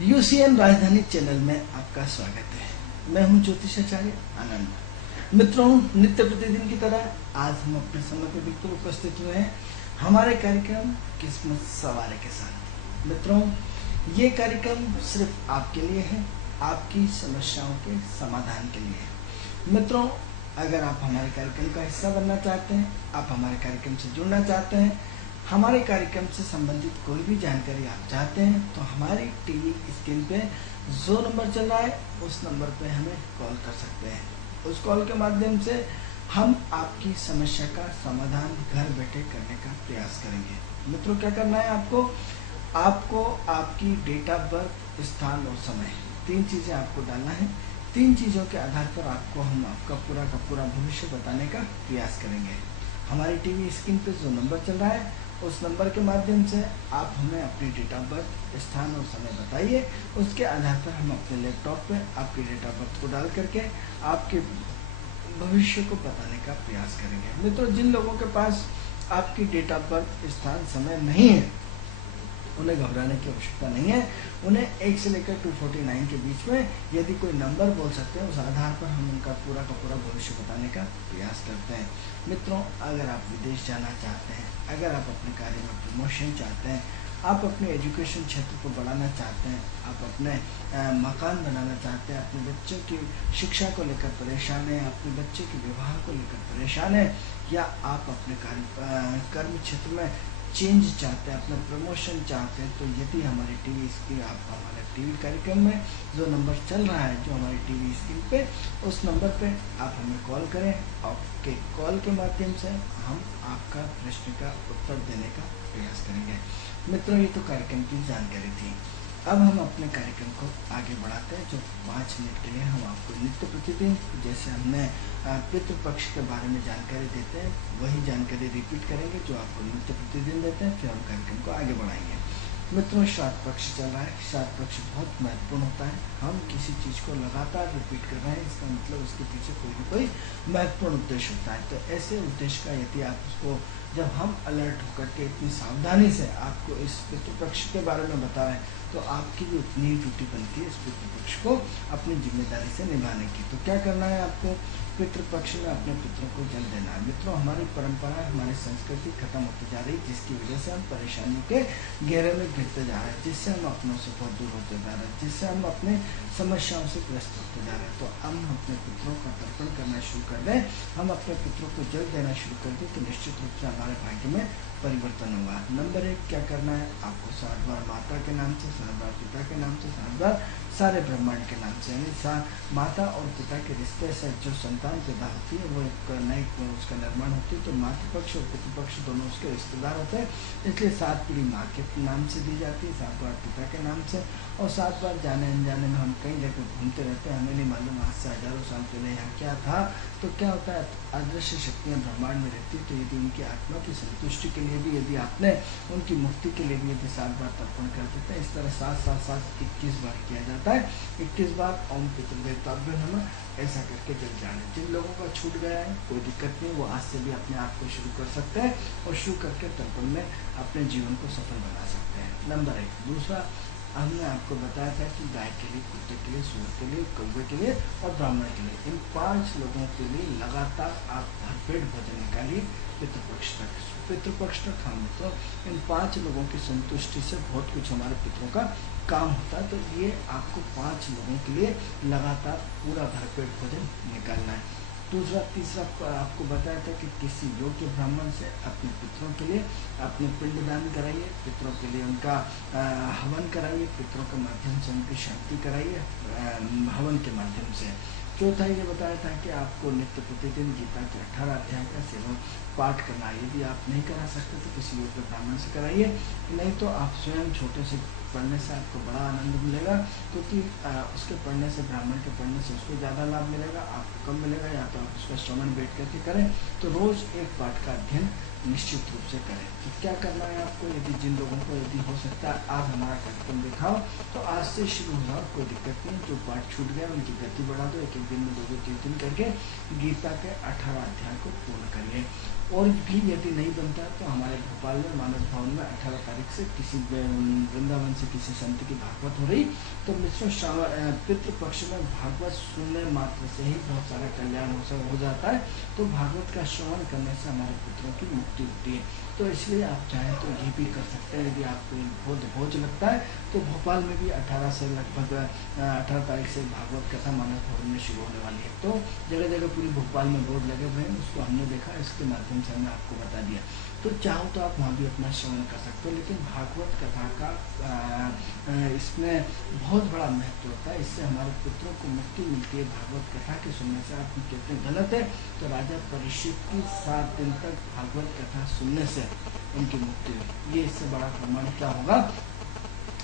UCN राजधानी channel में आपका स्वागत है। मैं हूं ज्योतिषाचार्य आनंद। मित्रों, नित्य प्रतिदिन की तरह आज हम अपने समय पर बिल्कुल उपस्थित हुए हैं हमारे कार्यक्रम किस्मत सवारे के साथ। मित्रों, ये कार्यक्रम सिर्फ आपके लिए है, आपकी समस्याओं के समाधान के लिए है। मित्रों, अगर आप हमारे कार्यक्रम का हिस्सा बनना चाहते हैं, आप हमारे कार्यक्रम से जुड़ना चाहते हैं, हमारे कार्यक्रम से संबंधित कोई भी जानकारी आप चाहते हैं, तो हमारी टीवी स्क्रीन पे जो नंबर चल रहा है उस नंबर पे हमें कॉल कर सकते हैं। उस कॉल के माध्यम से हम आपकी समस्या का समाधान घर बैठे करने का प्रयास करेंगे। मित्रों, क्या करना है आपको आपकी डेट ऑफ बर्थ, स्थान और समय, 3 चीज़ें आपको डालना है। 3 चीज़ों के आधार पर आपको हम आपका पूरा का पूरा भविष्य बताने का प्रयास करेंगे। हमारी टीवी स्क्रीन पे जो नंबर चल रहा है उस नंबर के माध्यम से आप हमें अपनी डेट ऑफ बर्थ, स्थान और समय बताइए। उसके आधार पर हम अपने लैपटॉप पे आपकी डेट ऑफ बर्थ को डाल करके आपके भविष्य को बताने का प्रयास करेंगे। मित्रों, जिन लोगों के पास आपकी डेट ऑफ बर्थ, स्थान, समय नहीं है, उन्हें घबराने की आवश्यकता नहीं है। उन्हें 1 से लेकर 249 के बीच में यदि कोई नंबर बोल सकते हैं, उस आधार पर हम उनका पूरा का पूरा भविष्य बताने का प्रयास करते हैं। मित्रों, अगर आप विदेश जाना चाहते हैं, अगर आप अपने कार्य में प्रमोशन चाहते हैं, आप अपने एजुकेशन क्षेत्र को बढ़ाना चाहते हैं, आप अपने मकान बनाना चाहते हैं, अपने बच्चों की शिक्षा को लेकर परेशान हैं, अपने बच्चे के विवाह को लेकर परेशान हैं, या आप अपने कर्म क्षेत्र में चेंज चाहते हैं, अपना प्रमोशन चाहते हैं, तो यदि हमारी टीवी स्क्रीन, आप हमारे टीवी कार्यक्रम में जो नंबर चल रहा है, जो हमारी टीवी स्क्रीन पे, उस नंबर पे आप हमें कॉल करें। आपके कॉल के माध्यम से हम आपका प्रश्न का उत्तर देने का प्रयास करेंगे। मित्रों, ये तो कार्यक्रम की जानकारी थी। अब हम अपने कार्यक्रम को आगे बढ़ाते हैं। जो 5 मिनट के लिए हम आपको नित्य प्रतिदिन, जैसे हमने पितृपक्ष के बारे में जानकारी देते हैं, वही जानकारी रिपीट करेंगे जो आपको नित्य प्रतिदिन देते हैं। फिर हम कार्यक्रम को आगे बढ़ाएंगे। मित्रों, श्राद्ध पक्ष चल रहा है। श्राद्ध पक्ष बहुत महत्वपूर्ण होता है। हम किसी चीज़ को लगातार रिपीट कर रहे हैं, इसका मतलब उसके पीछे कोई ना कोई महत्वपूर्ण उद्देश्य होता है। तो ऐसे उद्देश्य का यदि आप उसको, जब हम अलर्ट होकर के इतनी सावधानी से आपको इस पितृपक्ष के बारे में बता रहे हैं, तो आपकी भी उतनी ही ड्यूटी बनती है इस पितृपक्ष को अपनी जिम्मेदारी से निभाने की। तो क्या करना है आपको? पितृपक्ष में अपने पितरों को जल देना है। मित्रों, हमारी परंपरा, हमारी संस्कृति खत्म होती जा रही है, जिसकी वजह से हम परेशानियों के घेरे में गिरते जा रहे हैं, जिससे हम अपनों से बहुत दूर होते जा रहे हैं, जिससे हम अपने समस्याओं से ग्रस्त होते जा रहे हैं। तो हम अपने पितरों का तर्पण करना शुरू कर दें, हम अपने पितरों को जल देना शुरू कर दें, तो निश्चित रूप से हमारे भाग्य में परिवर्तन होगा। नंबर 1, क्या करना है आपको? 7 बार माता के नाम से, 7 बार पिता के नाम से, 7 बार सारे ब्रह्मांड के नाम से, यानी माता और पिता के रिश्ते से जो संतान पैदा होती है, वो एक नई उसका निर्माण होती है। तो मातृपक्ष और पितृपक्ष दोनों उसके रिश्तेदार होते हैं, इसलिए 7 पीढ़ी माँ के नाम से दी जाती है, 7 बार पिता के नाम से, और 7 बार जाने अनजाने में हम कई जगह घूमते रहते हैं, हमें नहीं मालूम आज से हजारों साल पहले यहाँ क्या था। तो क्या होता है, अदृश्य शक्तियाँ ब्रह्मांड में रहती है। तो यदि उनकी आत्मा की संतुष्टि के लिए भी, यदि आपने उनकी मुक्ति के लिए भी यदि 7 बार तर्पण कर देते हैं, इस तरह 7 7 7 21 बार किया जाता है। 21 बार ओम पितृदेवताभ्यो नमः ऐसा करके जल जाने। जिन लोगों का छूट गया है, कोई दिक्कत नहीं, वो आज से भी अपने आप को शुरू कर सकते हैं और शुरू करके तर्पण में अपने जीवन को सफल बना सकते हैं। नंबर 1। दूसरा, हमने आपको बताया था कि गाय के लिए, कुत्ते के लिए, सूअर के लिए, कौवे के लिए और ब्राह्मण के लिए, इन 5 लोगों के लिए लगातार आप भरपेट भोजन निकालिए पितृपक्ष तक। पितृपक्ष तक हम तो इन 5 लोगों की संतुष्टि से बहुत कुछ हमारे पितरों का काम होता है। तो ये आपको 5 लोगों के लिए लगातार पूरा भरपेट भोजन निकालना है। दूसरा, तीसरा आपको बताया था कि किसी योग्य ब्राह्मण से अपने पितरों के लिए अपने पिंडदान कराइए, पितरों के लिए उनका हवन कराइए, पितरों के माध्यम से उनकी शांति कराइए हवन के माध्यम से। चौथा, ये बताया था कि आपको नित्य प्रतिदिन गीता के 18 अध्याय का सेवन पाठ करना है। यदि आप नहीं करा सकते तो किसी योग्य ब्राह्मण से कराइए, नहीं तो आप स्वयं छोटे से पढ़ने से आपको बड़ा आनंद मिलेगा, क्योंकि उसके पढ़ने से, ब्राह्मण के पढ़ने से उसको ज़्यादा लाभ मिलेगा, आपको कम मिलेगा। या तो आप उसका श्रवण बैठ करके करें, तो रोज़ एक पाठ का अध्ययन निश्चित रूप से करें। तो क्या करना है आपको? यदि जिन लोगों को यदि हो सकता है आज हमारा कार्यक्रम दिखाओ, तो आज से शुरू हो जाओ, कोई दिक्कत नहीं। जो पाठ छूट गया उनकी गति बढ़ा दो, 1 दिन में 2 2 3 3 करके गीता के 18 अध्याय को पूर्ण करिए। और भी यदि नहीं बनता है तो हमारे भोपाल में मानस भवन में 18 तारीख से किसी वृंदावन से किसी संत की भागवत हो रही। तो मित्रों पितृपक्ष में भागवत सुनने मात्र से ही बहुत सारा कल्याण हो जाता है। तो भागवत का श्रवण करने से हमारे पुत्रों की मुक्ति होती है। तो इसलिए आप चाहें तो ये भी कर सकते हैं। यदि आपको भोज लगता है तो भोपाल में भी 18 से लगभग 18 तारीख से भागवत कथा मानस भवन में शुरू होने वाली है। तो जगह जगह पूरी भोपाल में बोर्ड लगे हुए हैं, उसको हमने देखा, इसके माध्यम से हमने आपको बता दिया। तो चाहो तो आप वहाँ भी अपना श्रवण कर सकते हो। लेकिन भागवत कथा का इसमें बहुत बड़ा महत्व होता है। इससे हमारे पुत्रों को मुक्ति मिलती है। भागवत कथा के सुनने से आप कहते हैं गलत है, तो राजा परीक्षित की 7 दिन तक भागवत कथा सुनने से उनकी मुक्ति हुई। ये इससे बड़ा प्रमाण क्या होगा?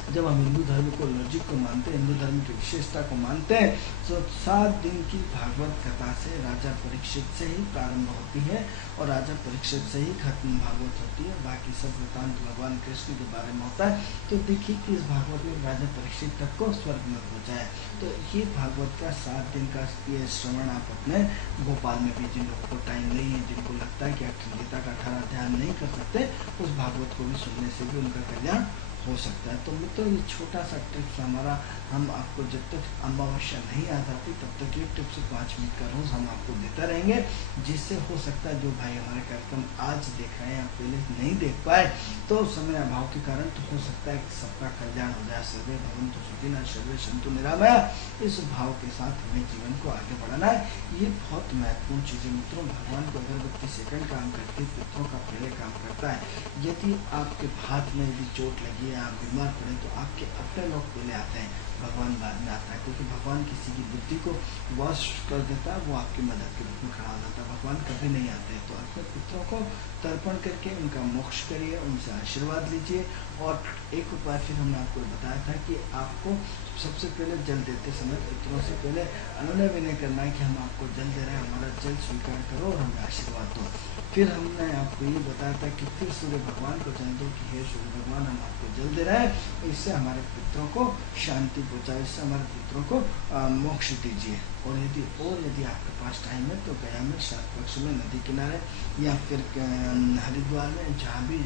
जब हम हिंदू धर्म को लॉजिक को मानते हैं, हिंदू धर्म की विशेषता को मानते हैं, तो 7 दिन की भागवत कथा से राजा परीक्षित से ही प्रारंभ होती है और राजा परीक्षित से ही खत्म भागवत होती है। बाकी सब वृतांत भगवान कृष्ण के बारे में होता है। तो देखिए कि इस भागवत में राजा परीक्षित तक को स्वर्ग में पहुँचा है। तो ये भागवत का 7 दिन का ये श्रवण आप अपने भोपाल में भी, जिन लोगों को टाइम नहीं है, जिनको लगता है कि गीता का 18 अध्याय नहीं कर सकते, उस भागवत को भी सुनने से भी उनका कल्याण हो सकता है। तो मित्रों ये छोटा सा टिप्स हमारा, हम आपको जब तक अमावस्या नहीं आ जाती तब तक ये टिप्स 5 मिनट का रोज हम आपको देते रहेंगे, जिससे हो सकता है जो भाई हमारे कार्यक्रम आज देख रहे हैं, आप पहले नहीं देख पाए तो समय अभाव के कारण, तो हो सकता है कि सबका कल्याण हो जाए। सर्वे भवन्तु सुखिनः सर्वे सन्तु निरामया। इस भाव के साथ हमें जीवन को आगे बढ़ाना है। ये बहुत महत्वपूर्ण चीज़ है मित्रों। भगवान को अगरबत्ती सेकंड काम करती, पुत्रों का पहले काम करता है। यदि आपके हाथ में यदि चोट लगी है, आप बीमार पड़े, तो आपके अपने लोग पहले आते हैं, भगवान बाद में आता है। क्योंकि भगवान किसी की बुद्धि को वश कर देता है, वो आपकी मदद के रूप में खड़ा हो जाता है। भगवान कभी नहीं आते। तो अपने पुत्रों को तर्पण करके उनका मोक्ष करिए, उनसे आशीर्वाद लीजिए। और एक उपाय फिर हमने आपको बताया था कि आपको सबसे पहले जल देते समय पुत्रों से पहले अनुनय विनय करना है कि हम आपको जल दे रहे हैं, हमारा जल स्वीकार करो और हमें आशीर्वाद दो। फिर हमने आपको ये बताया था कि फिर सूर्य भगवान को जल दो कि हे सूर्य भगवान, हम आपको जल दे रहे हैं, इससे हमारे पुत्रों को शांति पहुँचाए, इससे हमारे पुत्रों को मोक्ष दीजिए। और यदि आपके पास टाइम है तो गया में श्राद्ध पक्ष में नदी किनारे या फिर हरिद्वार में, जहाँ भी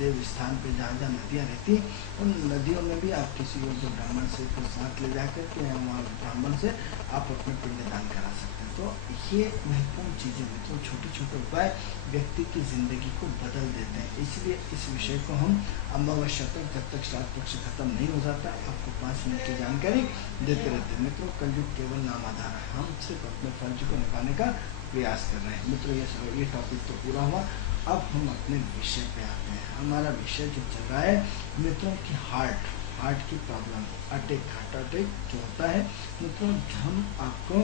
देव स्थान पे जहाँ जहाँ नदियाँ रहती, उन नदियों में भी आप किसी योग्य ब्राह्मण से साथ ले जाकर के वहाँ ब्राह्मण से आप अपने पिंडदान करा सकते हैं। तो ये महत्वपूर्ण चीज़ें मित्रों, छोटे छोटे उपाय व्यक्ति की जिंदगी को बदल देते हैं। इसलिए इस विषय को हम अमावस्या तक, जब तक श्राद्ध पक्ष खत्म नहीं हो जाता, आपको 5 मिनट की जानकारी देते रहते हैं। मित्रों कलयुग केवल नाम आधार है, हम सिर्फ अपने फर्ज को निभाने का प्रयास कर रहे हैं। मित्रों ये टॉपिक तो पूरा हुआ। अब हम अपने विषय पे आते हैं। हमारा विषय जो चल रहा है मित्रों की हार्ट की प्रॉब्लम, हार्ट अटैक जो होता है मित्रों, हम आपको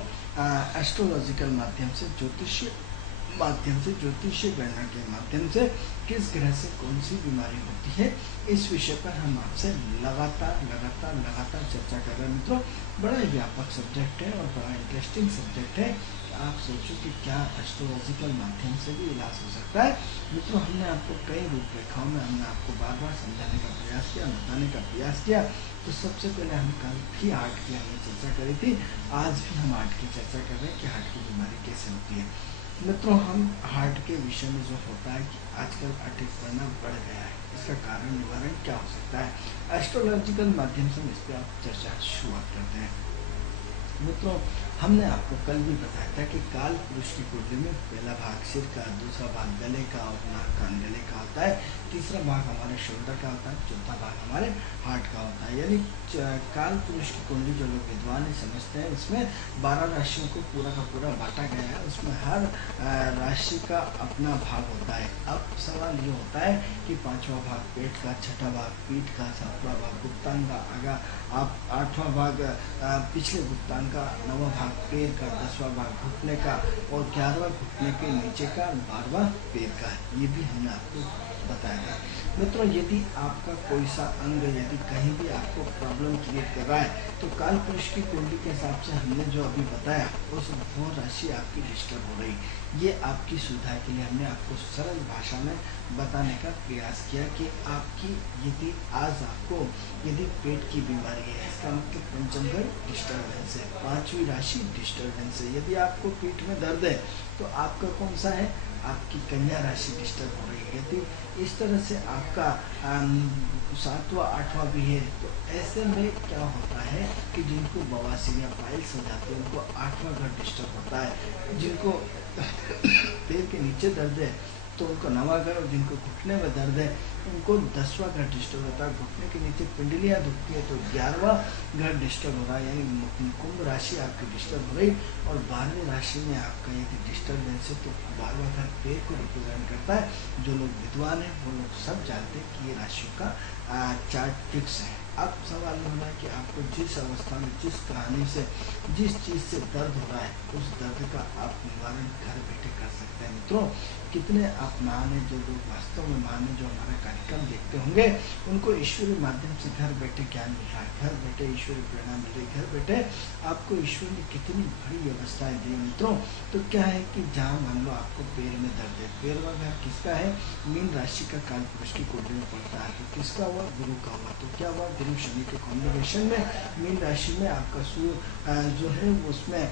एस्ट्रोलॉजिकल माध्यम से, ज्योतिषीय गणना के माध्यम से किस ग्रह से कौन सी बीमारी होती है, इस विषय पर हम आपसे लगातार चर्चा कर रहे हैं। मित्रों बड़ा ही व्यापक सब्जेक्ट है और बड़ा इंटरेस्टिंग सब्जेक्ट है। आप सोचो कि क्या एस्ट्रोलॉजिकल माध्यम से भी इलाज हो सकता है। मित्रों हमने आपको कई रूपरेखाओं में हमने आपको बार बार समझाने का प्रयास किया, बताने का प्रयास किया। तो सबसे पहले हम कल भी हार्ट की हमने चर्चा करी थी, आज भी हम हार्ट की चर्चा कर रहे हैं कि हार्ट की बीमारी कैसे होती है। मित्रों हम हार्ट के विषय में जो होता है कि आजकल अटैक करना बढ़ गया है, इसका कारण निवारण क्या हो सकता है, एस्ट्रोलॉजिकल माध्यम से हम इस पर आप चर्चा शुरुआत करते हैं। मित्रों हमने आपको कल भी बताया था कि काल पुरुष की कुंडली में पहला भाग सिर का, दूसरा भाग गले का और नाक कान गले का होता है, तीसरा भाग हमारे शोल्डर का होता है, चौथा भाग हमारे हार्ट का होता है। यानी काल पुरुष की कुंडली जो लोग विद्वान समझते हैं, इसमें 12 राशियों को पूरा का पूरा बांटा गया है। उसमें हर राशि का अपना भाग होता है। अब सवाल ये होता है कि 5वां भाग पेट का, 6ठा भाग पीठ का, 7वां भाग गुप्तांग का, 8वां भाग पिछले गुप्तांग का, 9वां भाग पैर का, 10वां भाग घुटने का और 11वां घुटने के नीचे का, 12वां पैर का। ये भी हमने आपको बताया था। मित्रों यदि आपका कोई सा अंग यदि कहीं भी आपको प्रॉब्लम क्रिएट कर रहा है, तो काल पुरुष की कुंडली के हिसाब से हमने जो अभी बताया वो राशि आपकी डिस्टर्ब हो रही। ये आपकी सुविधा के लिए हमने आपको सरल भाषा में बताने का प्रयास किया कि आपकी यदि आज आपको यदि पेट की बीमारी है, इसका मतलब पंचम घर डिस्टर्बेंस है, 5वीं राशि डिस्टर्बेंस है। यदि आपको पेट में दर्द है तो आपका कौन सा है, आपकी कन्या राशि डिस्टर्ब हो रही है। तो इस तरह से आपका 7वां 8वां भी है। तो ऐसे में क्या होता है कि जिनको बवासीर या पाइल्स हो जाते हैं उनको 8वां घर डिस्टर्ब होता है। जिनको पैर के नीचे दर्द है तो उनको 9वां घर, और जिनको घुटने में दर्द है उनको 10वां घर डिस्टर्ब होता है। घुटने के नीचे पिंडलियाँ दुखती है तो 11वां घर डिस्टर्ब हो रहा है, यानी कुंभ राशि आपकी डिस्टर्ब हो रही। और 12वीं राशि में आपका यदि डिस्टर्बेंस है तो 12वां घर पैर को रिप्रेजेंट करता है। जो लोग विद्वान हैं वो लोग सब जानते हैं कि ये राशियों का चार्ट फिक्स है। अब सवाल ये होना है कि आपको जिस अवस्था में, जिस कहानी से, जिस चीज़ से दर्द हो रहा है उस दर्द का आप निवारण घर बैठे कर सकते हैं। मित्रों, कितने आप महान हैं, जो लोग वास्तव में महान हैं, जो हमारा कार्यक्रम देखते होंगे उनको ईश्वरीय माध्यम से घर बैठे ज्ञान मिल रहा है, घर बैठे ईश्वरीय प्रेरणा मिल रही, घर बैठे आपको ईश्वर ने कितनी बड़ी व्यवस्थाएं दी। मित्रों, तो क्या है कि जहाँ मान लो आपको पैर में दर्द है, पैरवा घर किसका है? मीन राशि का काल पुरुष की कुंडली में पड़ता है। तो किसका हुआ? गुरु का हुआ। तो क्या हुआ? गुरु शनि के कॉम्बिनेशन में मीन राशि में आपका सूर्य जो है उसमें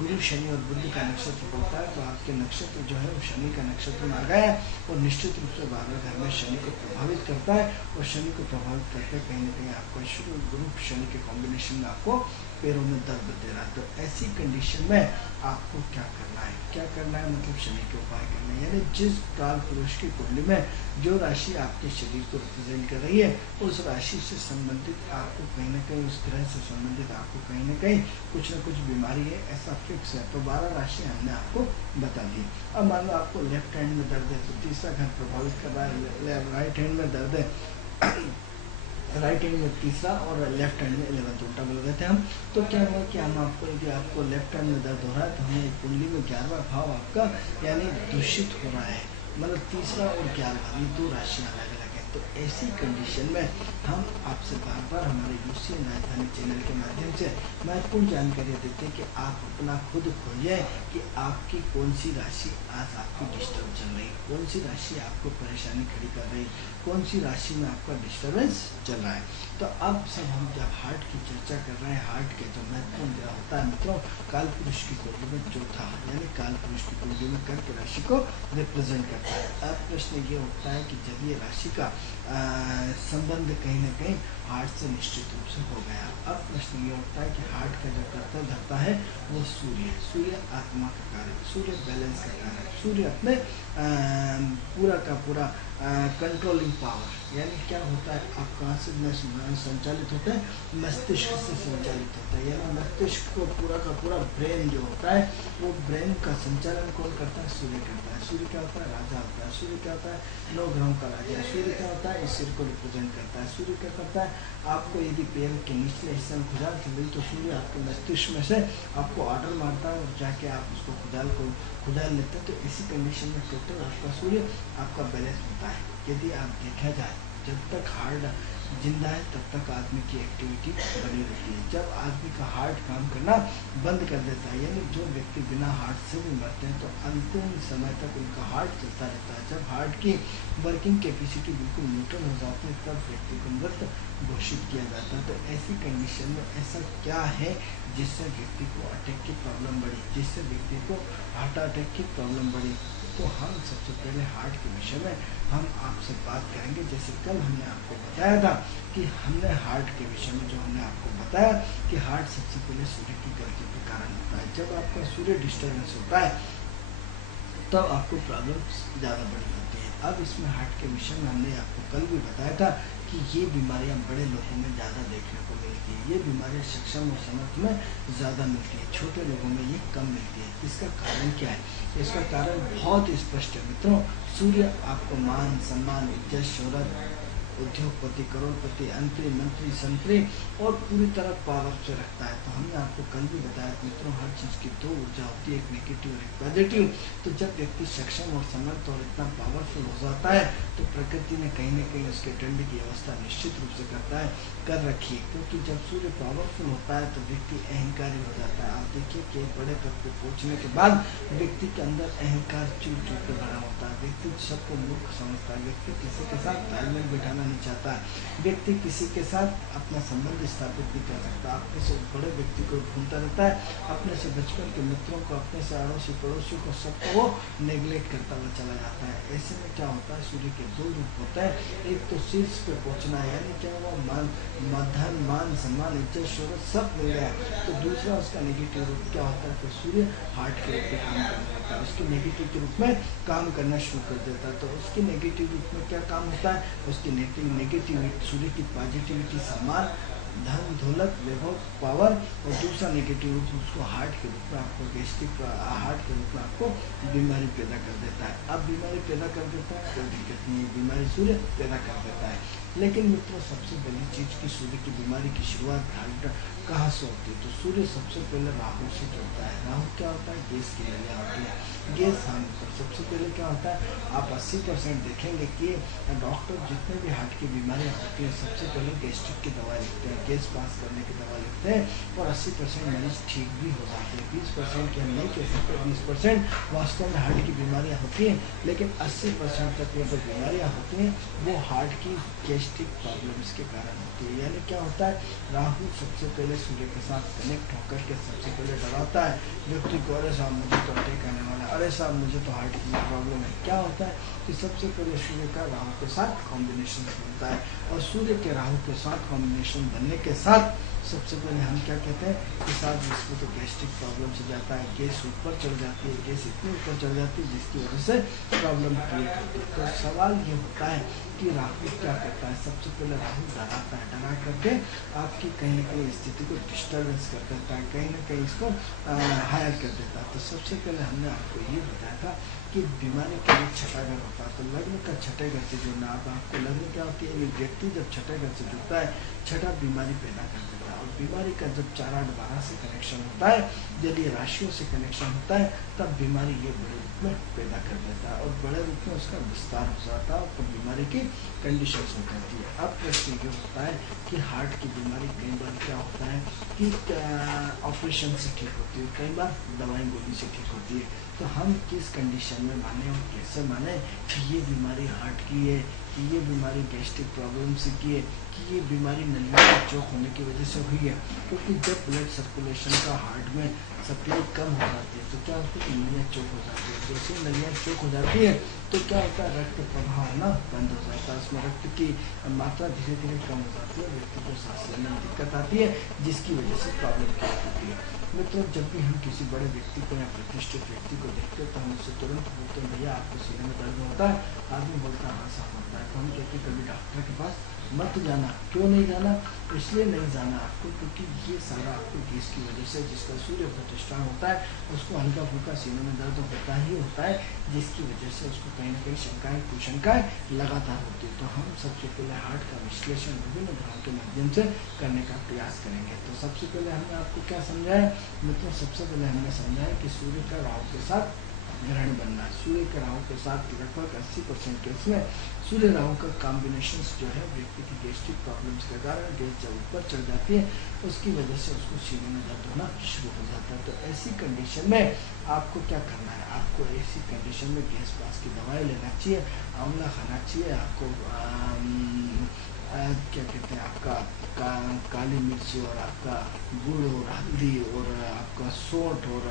गुरु शनि और बुध का नक्षत्र पड़ता है। तो आपके नक्षत्र जो है वो शनि का नक्षत्र में आ गया है और निश्चित रूप से 12वें घर में शनि को प्रभावित करता है। और शनि को प्रभावित करके कहीं ना कहीं आपको शुरू गुरु शनि के कॉम्बिनेशन में आपको पैरों में दर्द दे रहा है। तो ऐसी कंडीशन में आपको क्या करना है? क्या करना है मतलब शनि के उपाय करना है। यानी जिस काल पुरुष की कुंडली में जो राशि आपके शरीर को रिप्रेजेंट कर रही है उस राशि से संबंधित आपको कहीं ना कहीं, उस ग्रह से संबंधित आपको कहीं ना कहीं कुछ ना कुछ बीमारी है, ऐसा फिक्स है। तो 12 राशि हमने आपको बता दी। अब मान लो आपको लेफ्ट हैंड में दर्द है तो तीसरा घर प्रभावित कर रहा है, राइट हैंड में दर्द है राइट हैंड में तीसरा और लेफ्ट हैंड में 11th, उल्टा बोल रहे थे हम। तो क्या हुआ कि हम आपको, यदि आपको लेफ्ट हैंड में दर्द हो रहा है तो हमें कुंडली में 11वां भाव आपका यानी दूषित हो रहा है, मतलब तीसरा और 11वां ये 2 राशियाँ अलग अलग है। तो ऐसी कंडीशन में हम आपसे बार बार हमारे यूसीएन राजधानी चैनल के माध्यम से महत्वपूर्ण जानकारी देते हैं कि आप अपना खुद खोजिए कि आपकी कौन सी राशि आज आपकी डिस्टर्ब चल रही, कौन सी राशि आपको परेशानी खड़ी कर रही, कौन सी राशि में आपका डिस्टर्बेंस चल रहा है। तो अब सब हम जब हार्ट की चर्चा कर रहे हैं, हार्ट के जो महत्वपूर्ण ग्रह होता है मित्रों, काल पुरुष की कुंडली में चौथा यानी काल पुरुष की कुंडली में कर्क राशि को रिप्रेजेंट करता है। अब प्रश्न ये उठता है कि जब ये राशि का संबंध कहीं ना कहीं हार्ट से निश्चित रूप से हो गया। अब प्रश्न ये उठता है कि हार्ट का जो कर्ता धरता है वो सूर्य है। सूर्य आत्मा का कारक, सूर्य बैलेंस का कारक, सूर्य अपने पूरा का पूरा कंट्रोलिंग पावर, यानी क्या होता है आप कहाँ से संचालित होता है? मस्तिष्क से संचालित होता है। यानी मस्तिष्क को पूरा का पूरा ब्रेन जो होता है वो ब्रेन का संचालन कौन करता है? सूर्य करता है। सूर्य क्या होता है? राजा होता है। सूर्य क्या होता है? 9 ग्रहों का राजा। सूर्य क्या होता है? इस सिर को रिप्रेजेंट करता है। सूर्य क्या करता है? आपको यदि पैर के निचले हिस्से में खुदाल चल रही तो सूर्य आपके मस्तिष्क में से आपको ऑर्डर मारता है और जाके आप उसको खुदाल लेते हैं। तो इसी कंडीशन में टोटल आपका सूर्य आपका बैलेंस होता है। यदि आप देखा जाए जब तक हार्ट जिंदा है तब तक आदमी की एक्टिविटी बनी रहती है। जब आदमी का हार्ट काम करना बंद कर देता है, यानी जो व्यक्ति बिना हार्ट से भी मरते हैं तो अंतिम समय तक उनका हार्ट चलता रहता है। जब हार्ट की वर्किंग कैपेसिटी बिल्कुल न्यूट्रल हो जाती है तब व्यक्ति को मृत घोषित किया जाता है। तो ऐसी कंडीशन में ऐसा क्या है जिससे व्यक्ति को अटैक की प्रॉब्लम बढ़ी, जिससे व्यक्ति को हार्ट अटैक की प्रॉब्लम बढ़ी? तो हम सबसे पहले हार्ट के विषय में हम आपसे बात करेंगे। जैसे कल हमने आपको बताया था कि हमने हार्ट के विषय में जो हमने आपको बताया कि हार्ट सबसे पहले सूर्य की गलती के कारण होता है। जब आपका सूर्य डिस्टर्बेंस होता है तब आपको प्रॉब्लम्स ज़्यादा बड़ी होती है। अब इसमें हार्ट के विषय में हमने आपको कल भी बताया था कि ये बीमारियां बड़े लोगों में ज़्यादा देखने को मिलती है। ये बीमारियां सक्षम और समर्थ में ज़्यादा मिलती है, छोटे लोगों में ये कम मिलती है। इसका कारण क्या है? इसका कारण बहुत स्पष्ट है मित्रों। सूर्य आपको मान सम्मान, इज्जत, शोहरत, उद्योगपति, करोड़पति, मंत्री, संतरी और पूरी तरह पावर से रखता है। तो हमने आपको कल भी बताया मित्रों हर चीज़ की 2 ऊर्जा होती है, एक नेगेटिव और एक पॉजिटिव। तो जब व्यक्ति सक्षम और समर्थ और इतना पावरफुल हो जाता है तो प्रकृति ने कहीं ना कहीं उसके दंड की व्यवस्था निश्चित रूप से कर रखी है। क्योंकि जब सूर्य पावरफुल होता है तो व्यक्ति अहंकारी हो जाता है। आप देखिए कि बड़े पद पे पहुंचने के बाद व्यक्ति के अंदर अहंकार चूर चूर के भरा होता है। व्यक्ति सबको मूर्ख समझता है। व्यक्ति किसी के साथ तालमेल बिठाना नहीं चाहता। व्यक्ति किसी के साथ अपना संबंध स्थापित नहीं कर सकता, अपने से बड़े व्यक्ति को ढूंढता रहता है, अपने से बचपन के मित्रों को, अपने से अड़ोसी पड़ोसी को, सबको वो नेग्लेक्ट करता हुआ चला जाता है। ऐसे में क्या होता है, सूर्य के दो रूप होता है। एक तो शीर्ष पे पहुंचना, यानी क्या हुआ, धन मान सम्मान इज्जत शोहरत सब मिल गया। तो दूसरा उसका नेगेटिव रूप क्या होता है, फिर सूर्य हार्ट के रूप में काम करने लगता है, उसके नेगेटिव के रूप में काम करना शुरू कर देता है। तो उसके नेगेटिव रूप में क्या काम होता है, उसकी नेगेटिविटी, सूर्य की पॉजिटिविटी सम्मान धन दौलत वैभव पावर, और दूसरा नेगेटिव रूप उसको हार्ट के रूप में आपको गैस्ट्रिक हार्ट के रूप में आपको बीमारी पैदा कर देता है। अब बीमारी पैदा कर देता है, कोई दिक्कत नहीं है, बीमारी सूर्य पैदा कर देता है। लेकिन मित्रों सबसे बड़ी चीज़ की सूर्य की बीमारी की शुरुआत कहाँ से होती है, तो सूर्य सबसे पहले राहु से जुड़ता है। राहु क्या होता है, गैस की नलियाँ होती है, गैस हानि पर सबसे पहले क्या होता है, आप 80% देखेंगे कि डॉक्टर जितने भी हार्ट की बीमारियाँ होती हैं सबसे पहले गैस्ट्रिक की दवा लिखते हैं, गैस पास करने की दवा लिखते हैं, और 80% मरीज ठीक भी हो जाते हैं। 20% की हम नहीं कह सकते, 20% वास्तव में हार्ट की बीमारियाँ होती हैं, लेकिन 80% तक ये जो बीमारियाँ होती हैं वो हार्ट की गैस्ट्रिक प्रॉब्लम्स के कारण होती है। यानी क्या होता है, राहु सबसे पहले सूर्य के साथ कनेक्ट होकर के सबसे पहले डराता है व्यक्ति को, अरे साहब मुझे तो अटैक आने वाला, अरे साहब मुझे तो हार्ट की प्रॉब्लम है। क्या होता है कि सबसे पहले सूर्य का राहु के साथ कॉम्बिनेशन बनता है, और सूर्य के राहु के साथ कॉम्बिनेशन बनने के साथ सबसे पहले हम क्या कहते हैं कि साथ इसमें तो गैस्ट्रिक प्रॉब्लम से जाता है, गैस ऊपर चढ़ जाती है, गैस इतनी ऊपर चढ़ जाती है जिसकी वजह से प्रॉब्लम क्रिएट होती है। तो सवाल ये होता है कि राहु क्या करता है, सबसे पहले राहु डराता है, डरा करके आपकी कहीं ना कहीं स्थिति को डिस्टर्बेंस कर देता है, कहीं ना कहीं इसको हायर कर देता है। तो सबसे पहले हमने आपको ये बताया था कि बीमारी के लिए छठा घर होता है, तो लग्न का छठे घर से जुड़ना। अब आपको लग्न क्या होती है, व्यक्ति जब छठे घर से जुड़ता है, छठा बीमारी पैदा कर देता है, और बीमारी का जब 4 8 12 से कनेक्शन होता है, जब ये राशियों से कनेक्शन होता है, तब बीमारी ये बड़े रूप में पैदा कर देता है, और बड़े रूप में उसका विस्तार हो जाता है, और तब बीमारी की कंडीशन हो जाती है। अब प्रश्न ये होता है कि हार्ट की बीमारी कई बार क्या होता है कि ऑपरेशन से ठीक होती है, कई बार दवाई गोली से ठीक होती है। तो हम किस कंडीशन में माने और कैसे माने कि ये बीमारी हार्ट की है, कि ये बीमारी गैस्ट्रिक प्रॉब्लम से की है, कि ये बीमारी नलियों का चौक होने की वजह से हुई है। क्योंकि जब ब्लड सर्कुलेशन का हार्ट में सप्लाई कम हो जाती है तो क्या होता है कि नलियाँ चौक हो जाती है। जैसे नलियाँ चौक हो जाती है तो क्या होता है, रक्त प्रवाह होना बंद हो जाता है, उसमें रक्त की मात्रा धीरे धीरे कम हो जाती है, व्यक्ति को सांस लेने में दिक्कत आती है, जिसकी वजह से प्रॉब्लम क्रिएट होती है। मित्रों जब भी हम किसी बड़े व्यक्ति को या प्रतिष्ठित व्यक्ति को देखते हैं तो हम उससे तुरंत बोलते हैं भैया आपको सीने में दर्द होता है, आदमी बोलता है हाँ साफ होता है। तो हम कहते हैं कभी डॉक्टर के पास मत जाना। क्यों नहीं जाना, इसलिए नहीं जाना आपको क्योंकि ये सारा आपको गैस की वजह से, जिसका सूर्य प्रतिष्ठान होता है उसको हल्का फुल्का सीने में दर्द होता ही होता है, जिसकी वजह से उसको कहीं ना कहीं शंकाएं कुशंकाएं लगातार होती है। तो हम सबसे पहले हार्ट का विश्लेषण विभिन्न ग्रहों के माध्यम से करने का प्रयास करेंगे। तो सबसे पहले हमने आपको क्या समझाया मित्रों, सबसे पहले हमने समझाया कि सूर्य का राहु के साथ ग्रहण बनना। सूर्य के राहु के साथ लगभग 80% केस में सूर्य राहु का कॉम्बिनेशन जो है व्यक्ति की गैस्ट्रिक प्रॉब्लम्स के कारण गैस जब ऊपर चढ़ जाती है उसकी वजह से उसको सीने में दर्द होना शुरू हो जाता है। तो ऐसी कंडीशन में आपको क्या करना है, आपको ऐसी कंडीशन में गैस पास की दवाई लेना चाहिए, आंवला खाना चाहिए, आपको क्या कहते हैं आपका काली मिर्च और आपका गुड़ और हल्दी और आपका सौंठ और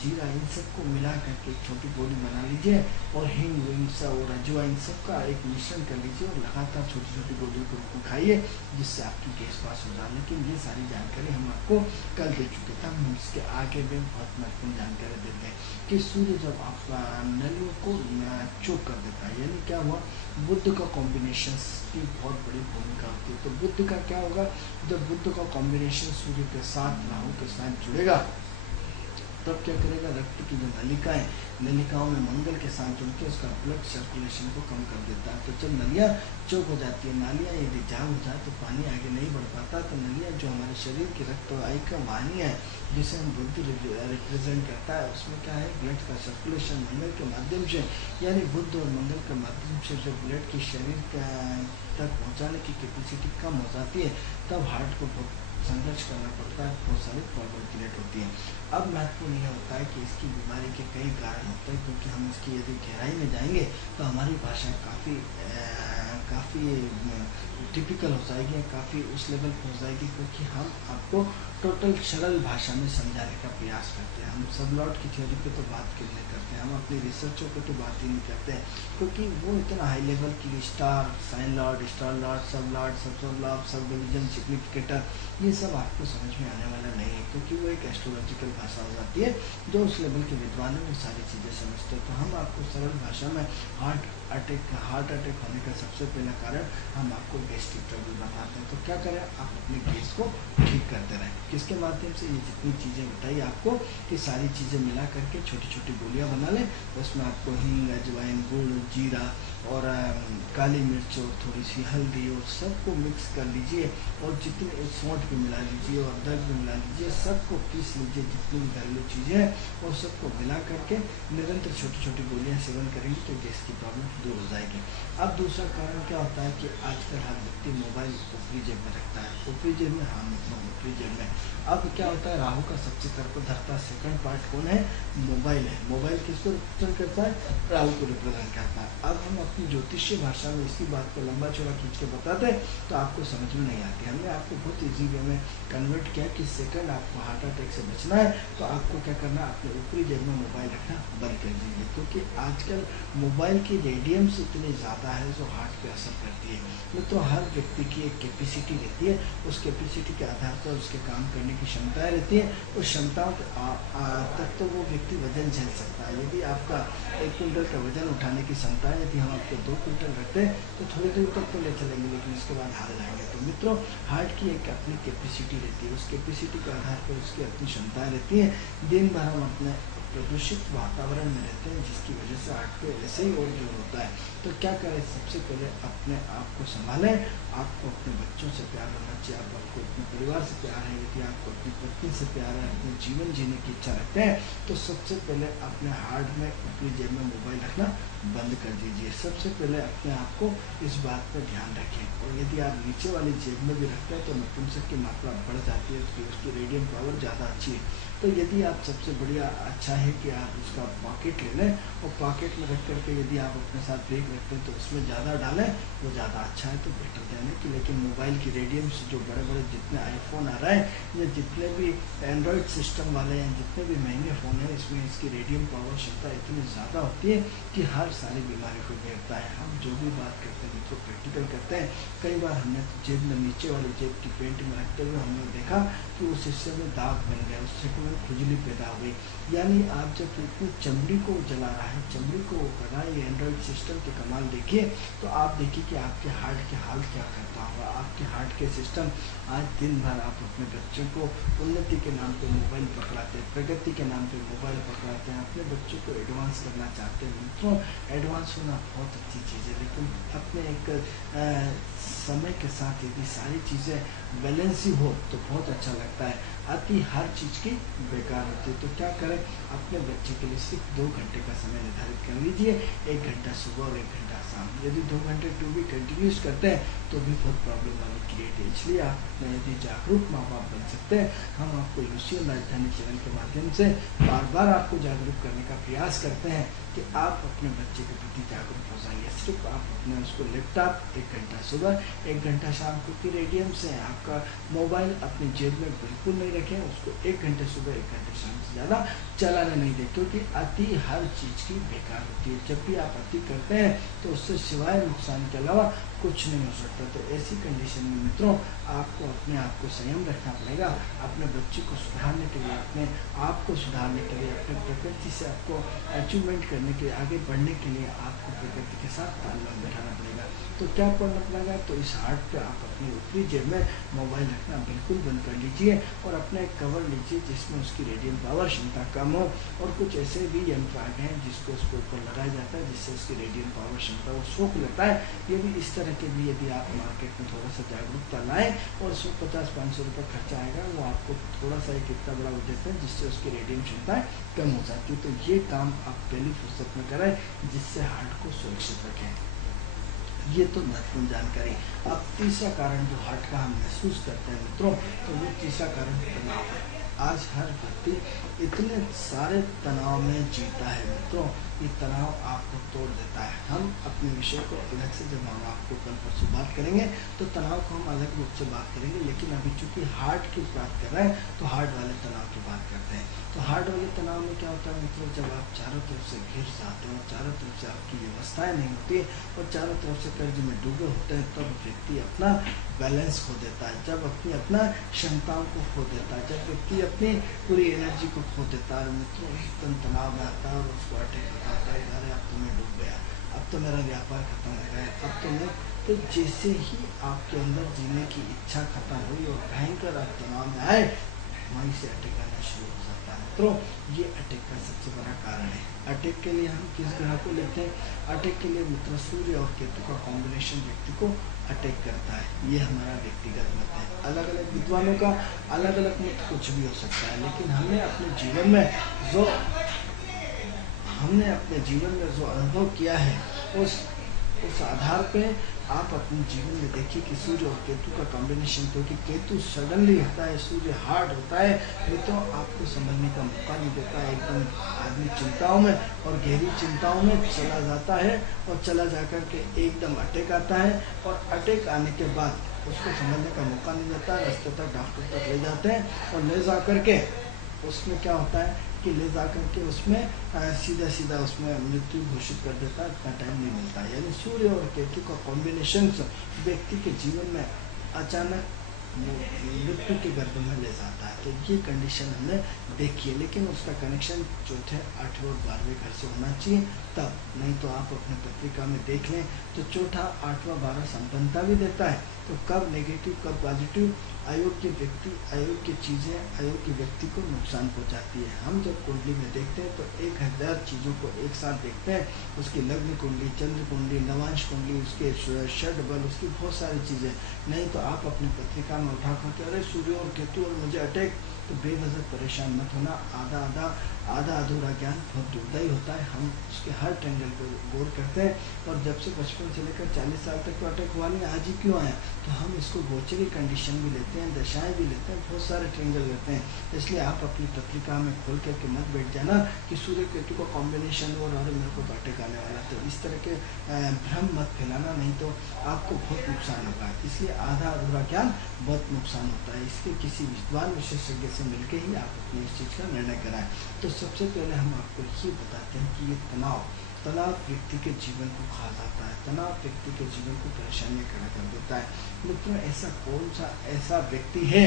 जीरा, इन सबको मिला करके एक छोटी गोली बना लीजिए, और हींग विंग सब और अजवा इन सब का एक मिश्रण कर लीजिए और लगातार छोटी छोटी गोलियों के रूप में खाइए, जिससे आपकी गैस पास हो जाए। लेकिन ये सारी जानकारी हम आपको कल दे चुके थे, हम इसके आगे में बहुत महत्वपूर्ण जानकारी देते हैं कि सूर्य जब आपका नलियों को चोक कर देता है, यानी क्या हुआ, बुध का कॉम्बिनेशन की बहुत बड़ी भूमिका होती है। तो बुध का क्या होगा, जब बुध का कॉम्बिनेशन सूर्य के साथ राहु के साथ जुड़ेगा तब क्या करेगा, रक्त की जो नलिकाओं में मंगल के साथ जुड़ के उसका ब्लड सर्कुलेशन को कम कर देता है। तो जब नलियाँ चौक हो जाती है, नालियाँ यदि जाम हो जाए तो पानी आगे नहीं बढ़ पाता। तो नलियाँ जो हमारे शरीर की रक्त वायु का वाहिनी है जिसे हम बुध रिप्रेजेंट करता है, उसमें क्या है, ब्लड का सर्कुलेशन मंगल के माध्यम से, यानी बुध और मंगल के माध्यम से जो ब्लड की शरीर तक पहुँचाने की कैपेसिटी कम हो जाती है, तब हार्ट को बहुत संघर्ष करना पड़ता है, बहुत सारी प्रॉब्लम क्रिएट होती है। अब महत्वपूर्ण यह होता है कि इसकी बीमारी के कई कारण होते हैं, क्योंकि हम इसकी यदि गहराई में जाएंगे तो हमारी भाषा काफ़ी काफ़ी टिपिकल हो जाएगी, काफ़ी उस लेवल पर हो जाएगी, क्योंकि हम आपको टोटल सरल भाषा में समझाने का प्रयास करते हैं। हम सब लॉर्ड की थ्योरी पे तो बात क्यों नहीं करते हैं, हम अपनी रिसर्चों पे तो बात ही नहीं करते हैं, क्योंकि वो इतना हाई लेवल की star, sign lord, star lord, sub lord, sub division, significator, ये सब आपको समझ में आने वाला नहीं है, क्योंकि वो एक एस्ट्रोलॉजिकल भाषा हो जाती है। जो उस लेवल के विद्वान हैं वो सारी चीज़ें समझते हैं। तो हम आपको सरल भाषा में हार्ट अटैक होने का सबसे पहला कारण हम आपको गैस्ट्रिक ट्रबल बताते हैं। तो क्या करें, आप अपने गैस को ठीक करते रहें। किसके माध्यम से? ये जितनी चीज़ें बताई आपको, ये सारी चीज़ें मिला करके छोटी छोटी गोलियां बना लें। उसमें आपको हींग, अजवाइन, गुड़, जीरा और काली मिर्च और थोड़ी सी हल्दी और सबको मिक्स कर लीजिए, और जितने सौंठ भी मिला लीजिए और अदरक भी मिला लीजिए, सबको पीस लीजिए। जितनी भी घरेलू चीज़ें हैं और सबको मिला करके निरंतर छोटी छोटी गोलियां सेवन करेंगे तो गैस की प्रॉब्लम दूर हो जाएगी। अब दूसरा कारण क्या होता है कि आजकल हर व्यक्ति मोबाइल ऊपरी जेब में रखता है। ऊपरी जेब में, हाँ मतलब ऊपरी जेब में। अब क्या होता है, राहु का सबसे धरता सेकंड पार्ट कौन है? मोबाइल है। मोबाइल किसको रिप्रेजेंट करता है? राहु को रिप्रेजेंट करता है। अब हम अपनी ज्योतिषीय भाषा में इसी बात को लंबा चौड़ा खींच के बताते हैं तो आपको समझ में नहीं आती। हमने आपको बहुत ईजी वे में कन्वर्ट किया कि सेकंड आपको हार्ट अटैक से बचना है तो आपको क्या करना है, अपने ऊपरी जेब में मोबाइल रखना बंद कर दीजिए, क्योंकि आजकल मोबाइल की रेडियम्स इतनी ज़्यादा है जो हार्ट पे असर करती है। तो हर व्यक्ति की एक कैपेसिटी रहती है, उस कैपेसिटी के आधार पर उसके काम करने की क्षमताएं रहती है। उस क्षमताओं तक तो वो व्यक्ति वजन झेल सकता है। यदि आपका 1 क्विंटल का वजन उठाने की क्षमता है, यदि हम आपको 2 क्विंटल रखते हैं तो थोड़ी दूर तक तो ले चलेंगे, लेकिन उसके बाद हार जाएंगे। तो मित्रों, हार्ट की एक अपनी कैपेसिटी रहती है, उस कैपेसिटी के आधार पर उसकी अपनी क्षमताएं रहती हैं। दिन भर हम अपने प्रदूषित वातावरण में रहते हैं, जिसकी वजह से हार्ट पे ऐसे ही और जोर होता है। तो क्या करें, सबसे पहले अपने आप को संभालें। आपको अपने बच्चों से प्यार होना चाहिए, आपको अपने परिवार से प्यार है, यदि आपको अपनी पत्नी से प्यार है, अपने जीवन जीने की इच्छा रखते हैं तो सबसे पहले अपने हार्ट में, अपनी जेब में मोबाइल रखना बंद कर दीजिए। सबसे पहले अपने आप को इस बात पर ध्यान रखें। और यदि आप नीचे वाली जेब में भी रखते हैं तो नपुंसक की मात्रा बढ़ जाती है, उसकी रेडियम पावर ज़्यादा अच्छी है। तो यदि आप, सबसे बढ़िया अच्छा है कि आप उसका पॉकेट ले लें और पॉकेट में रख करके यदि आप अपने साथ बैग रखते हैं तो उसमें ज़्यादा डालें, वो ज़्यादा अच्छा है, तो बेटर देने की। लेकिन मोबाइल की रेडियम्स जो बड़े बड़े जितने आईफोन आ रहे हैं या जितने भी एंड्रॉयड सिस्टम वाले हैं, जितने भी महंगे फ़ोन हैं, इसमें इसकी रेडियम पावर क्षमता इतनी ज़्यादा होती है कि हर सारी बीमारी को घेरता है। हम जो भी बात करते हैं तो प्रैक्टिकल करते हैं। कई बार हमने जेब में, नीचे वाली जेब की पेंट में रखते हुए हमने देखा कि उस हिस्से में दाग बन गया, उस हिस्से में खुजली पैदा हो गई। यानी आप जब अपनी चमड़ी को जला रहा है, चमड़ी को कर रहा है, ये एंड्रॉयड सिस्टम के कमाल देखिए, तो आप देखिए कि आपके हार्ट के हाल क्या करता होगा। आपके हार्ट के सिस्टम, आज दिन भर आप अपने बच्चों को उन्नति के नाम पे मोबाइल पकड़ाते हैं, प्रगति के नाम पे मोबाइल पकड़ाते हैं, अपने बच्चों को एडवांस करना चाहते हैं। मित्रों, एडवांस होना बहुत अच्छी चीज़ है, लेकिन अपने एक समय के साथ यदि सारी चीज़ें बैलेंस ही हो तो बहुत अच्छा लगता है। अति हर चीज़ की बेकार होती है। तो क्या करें, अपने बच्चे के लिए सिर्फ 2 घंटे का समय निर्धारित कर लीजिए, 1 घंटा सुबह और 1 घंटा शाम। यदि 2 घंटे टू भी कंटिन्यूस करते हैं तो भी बहुत प्रॉब्लम वाली क्रिएट है। इसलिए आप यदि जागरूक माँ बाप बन सकते हैं, हम आपको लुसियन राजधानी चैनल के माध्यम से बार बार आपको जागरूक करने का प्रयास करते हैं कि आप अपने बच्चे के प्रति जागरूक हो जाइए। सिर्फ आप अपने उसको लैपटॉप 1 घंटा सुबह, 1 घंटा शाम, क्योंकि रेडियम से आपका मोबाइल अपनी जेब में बिल्कुल नहीं रखें। उसको 1 घंटे सुबह, 1 घंटे शाम से ज़्यादा चलाने नहीं दें, क्योंकि अति हर चीज़ की बेकार होती है। जब भी आप अति करते हैं तो उससे सिवाय नुकसान के अलावा कुछ नहीं हो सकता। तो ऐसी कंडीशन में मित्रों, आपको अपने आप को संयम रखना पड़ेगा। अपने बच्चे को सुधारने के लिए, अपने आप को सुधारने के लिए, अपने प्रकृति से आपको अचीवमेंट करने के लिए, आगे बढ़ने के लिए आपको प्रकृति के साथ तालमेल बैठाना पड़ेगा। तो क्या करना पड़ेगा, तो इस हार्ट पे आप अपनी ऊपरी जेब में मोबाइल रखना बिल्कुल बंद कर लीजिए और अपना एक कवर लीजिए जिसमें उसकी रेडियम पावर क्षमता कम हो। और कुछ ऐसे भी यंत्र आ गए हैं जिसको उसके ऊपर लगाया जाता है, जिससे उसकी रेडियम पावर क्षमता वो सोख लेता है। ये भी इस तरह के भी यदि आप मार्केट में थोड़ा सा जागरूकता लाएँ और उसमें 50-500 रुपये खर्चा आएगा, वो आपको थोड़ा सा एक इतना बड़ा वो देते हैं जिससे उसकी रेडियम क्षमता कम हो जाती है। तो ये काम आप पहली फुर्सत में करें जिससे हार्ट को सुरक्षित रखें। ये तो महत्वपूर्ण जानकारी। अब तीसरा कारण जो हार्ट का हम महसूस करते हैं मित्रों, तो वो तीसरा कारण तनाव है। आज हर व्यक्ति इतने सारे तनाव में जीता है मित्रों, ये तनाव आपको तोड़ देता है। हम अपने विषय को अलग से, जब हम आपको कल परसों बात करेंगे तो तनाव को हम अलग रूप से बात करेंगे, लेकिन अभी चूंकि हार्ट की बात कर रहे हैं तो हार्ट वाले तनाव की बात करते हैं। तो हार्ट वाले तनाव में क्या होता है मित्रों, जब आप चारों तरफ से घिर जाते हो, चारों तरफ से आपकी व्यवस्थाएं नहीं होती और चारों तरफ से कर्ज में डूबे होते हैं, तब व्यक्ति अपना बैलेंस खो देता है, जब अपना क्षमताओं को खो देता है, जब व्यक्ति अपनी पूरी एनर्जी को खो देता है मित्रों, एकदम तनाव में आता है और उसको अटैक आता है, अरे अब तो मैं डूब गया, अब तो मेरा व्यापार खत्म हो गया, अब तो मैं। तो जैसे ही आपके अंदर जीने की इच्छा खत्म हुई और भयंकर आप तनाव में आए, वहीं से अटैक आना शुरू हो जाता है। तो ये अटैक का सबसे बड़ा कारण है। अटैक के लिए हम किस ग्रह को लेते हैं? अटैक के लिए मित्र सूर्य और केतु का कॉम्बिनेशन व्यक्ति को अटैक करता है। ये हमारा व्यक्तिगत मत है। अलग अलग विद्वानों का अलग अलग मत कुछ भी हो सकता है, लेकिन हमने अपने जीवन में जो अनुभव किया है उस आधार पे आप अपने जीवन में देखिए कि सूर्य और केतु का कॉम्बिनेशन, क्योंकि केतु सडनली होता है, सूर्य हार्ड होता है, ये तो आपको समझने का मौका नहीं देता है। एकदम आदमी चिंताओं में और गहरी चिंताओं में चला जाता है और चला जाकर के एकदम अटैक आता है, और अटैक आने के बाद उसको समझने का मौका नहीं देता, रास्ते तक डॉक्टर तक ले जाते हैं और ले जा करके उसमें क्या होता है कि ले जा करके उसमें सीधा उसमें मृत्यु घोषित कर देता है, इतना टाइम नहीं मिलता। यानी सूर्य और केतु का कॉम्बिनेशन व्यक्ति के जीवन में अचानक मृत्यु के गर्भ में ले जाता है। तो ये कंडीशन हमने देखी है, लेकिन उसका कनेक्शन चौथे, 8वें और 12वें घर से होना चाहिए तब, नहीं तो आप अपने पत्रिका में देख लें तो चौथा, 8वां, 12 संपन्नता भी देता है। तो कब नेगेटिव कब पॉजिटिव, अयोग्य व्यक्ति, अयोग्य चीज़ें अयोग्य व्यक्ति को नुकसान पहुंचाती है। हम जब कुंडली में देखते हैं तो 1000 चीज़ों को एक साथ देखते हैं, उसकी लग्न कुंडली, चंद्र कुंडली, नवांश कुंडली, उसके षड बल, उसकी बहुत सारी चीज़ें। नहीं तो आप अपनी पत्रिका में उठा करके अरे सूर्य और केतु और मुझे अटैक, तो बेवजह परेशान मत होना। आधा अधूरा ज्ञान बहुत दुर्दायी होता है। हम उसके हर ट्रेंगल पर गौर करते हैं, और जब से बचपन से लेकर 40 साल तक तो अटैक हुआ नहीं, आज ही क्यों आया, तो हम इसको गोचरी कंडीशन भी लेते हैं, दशाएं भी लेते हैं, बहुत सारे ट्रेंगल लेते हैं। इसलिए आप अपनी पत्रिका में खोल करके मत बैठ जाना कि सूर्य केतु का कॉम्बिनेशन हो और मेरे को तो अटैक आने वाला, तो इस तरह के भ्रम मत फैलाना, नहीं तो आपको बहुत नुकसान होगा। इसलिए आधा अधूरा ज्ञान बहुत नुकसान होता है। इसके किसी विद्वान विशेषज्ञ से मिलकर ही आप अपनी इस चीज़ का निर्णय कराएं। तो सबसे पहले हम आपको ये बताते हैं कि ये तनाव व्यक्ति के जीवन को खा जाता है, तनाव व्यक्ति के जीवन को परेशानियां खड़ा कर देता है। मित्रों, ऐसा कौन सा ऐसा व्यक्ति है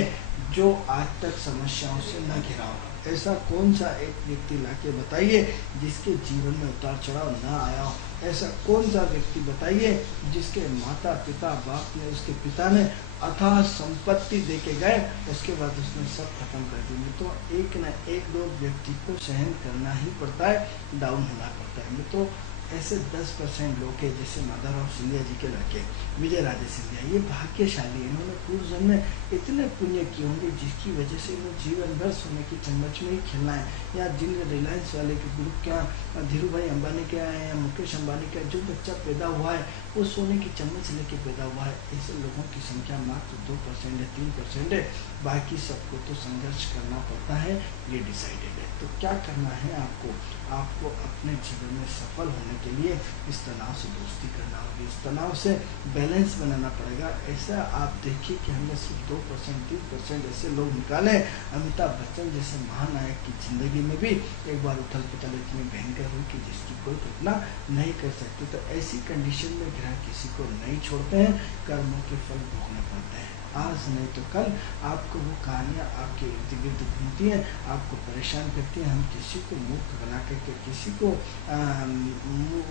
जो आज तक समस्याओं से न घिरा हो? ऐसा कौन सा एक व्यक्ति लाके बताइए जिसके जीवन में उतार चढ़ाव ना आया हो? ऐसा कौन सा व्यक्ति बताइए जिसके माता पिता बाप ने, उसके पिता ने अथाह संपत्ति दे के गए, उसके बाद उसने सब खत्म कर दी। तो एक न एक दो व्यक्ति को सहन करना ही पड़ता है, डाउन होना पड़ता है। तो ऐसे 10% लोग हैं, जैसे माधवराव सिंधिया जी के लड़के विजय राजे सिंधिया, ये भाग्यशाली है। इन्होंने पूर्व जन्म में इतने पुण्य किए होंगे जिसकी वजह से इन्हें जीवन भर सोने की चम्मच में ही खेलना है। या जिन रिलायंस वाले के ग्रुप क्या, धीरू भाई अंबानी के हैं या मुकेश अंबानी का जो बच्चा पैदा हुआ है वो सोने की चम्मच लेके पैदा हुआ है। ऐसे लोगों की संख्या मात्र 2% है, 3% है, बाकी सबको तो संघर्ष करना पड़ता है, ये डिसाइडेड है। तो क्या करना है आपको अपने जीवन में सफल होने के लिए इस तनाव से दोस्ती करना होगी, इस तनाव से बैलेंस बनाना पड़ेगा। ऐसा आप देखिए कि हमने सिर्फ 2%, 3% ऐसे लोग निकाले। अमिताभ बच्चन जैसे महानायक की जिंदगी में भी एक बार उथल पुथल इतनी भयंकर हुई कि जिसकी कोई कल्पना नहीं कर सकती। तो ऐसी कंडीशन में ग्रह किसी को नहीं छोड़ते हैं, कर्मों के फल भोगने पड़ते हैं। आज नहीं तो कल आपको वो कहानियाँ आपके इर्द गिर्द घूमती हैं, आपको परेशान करती हैं। हम किसी को मूर्ख बना करके, किसी को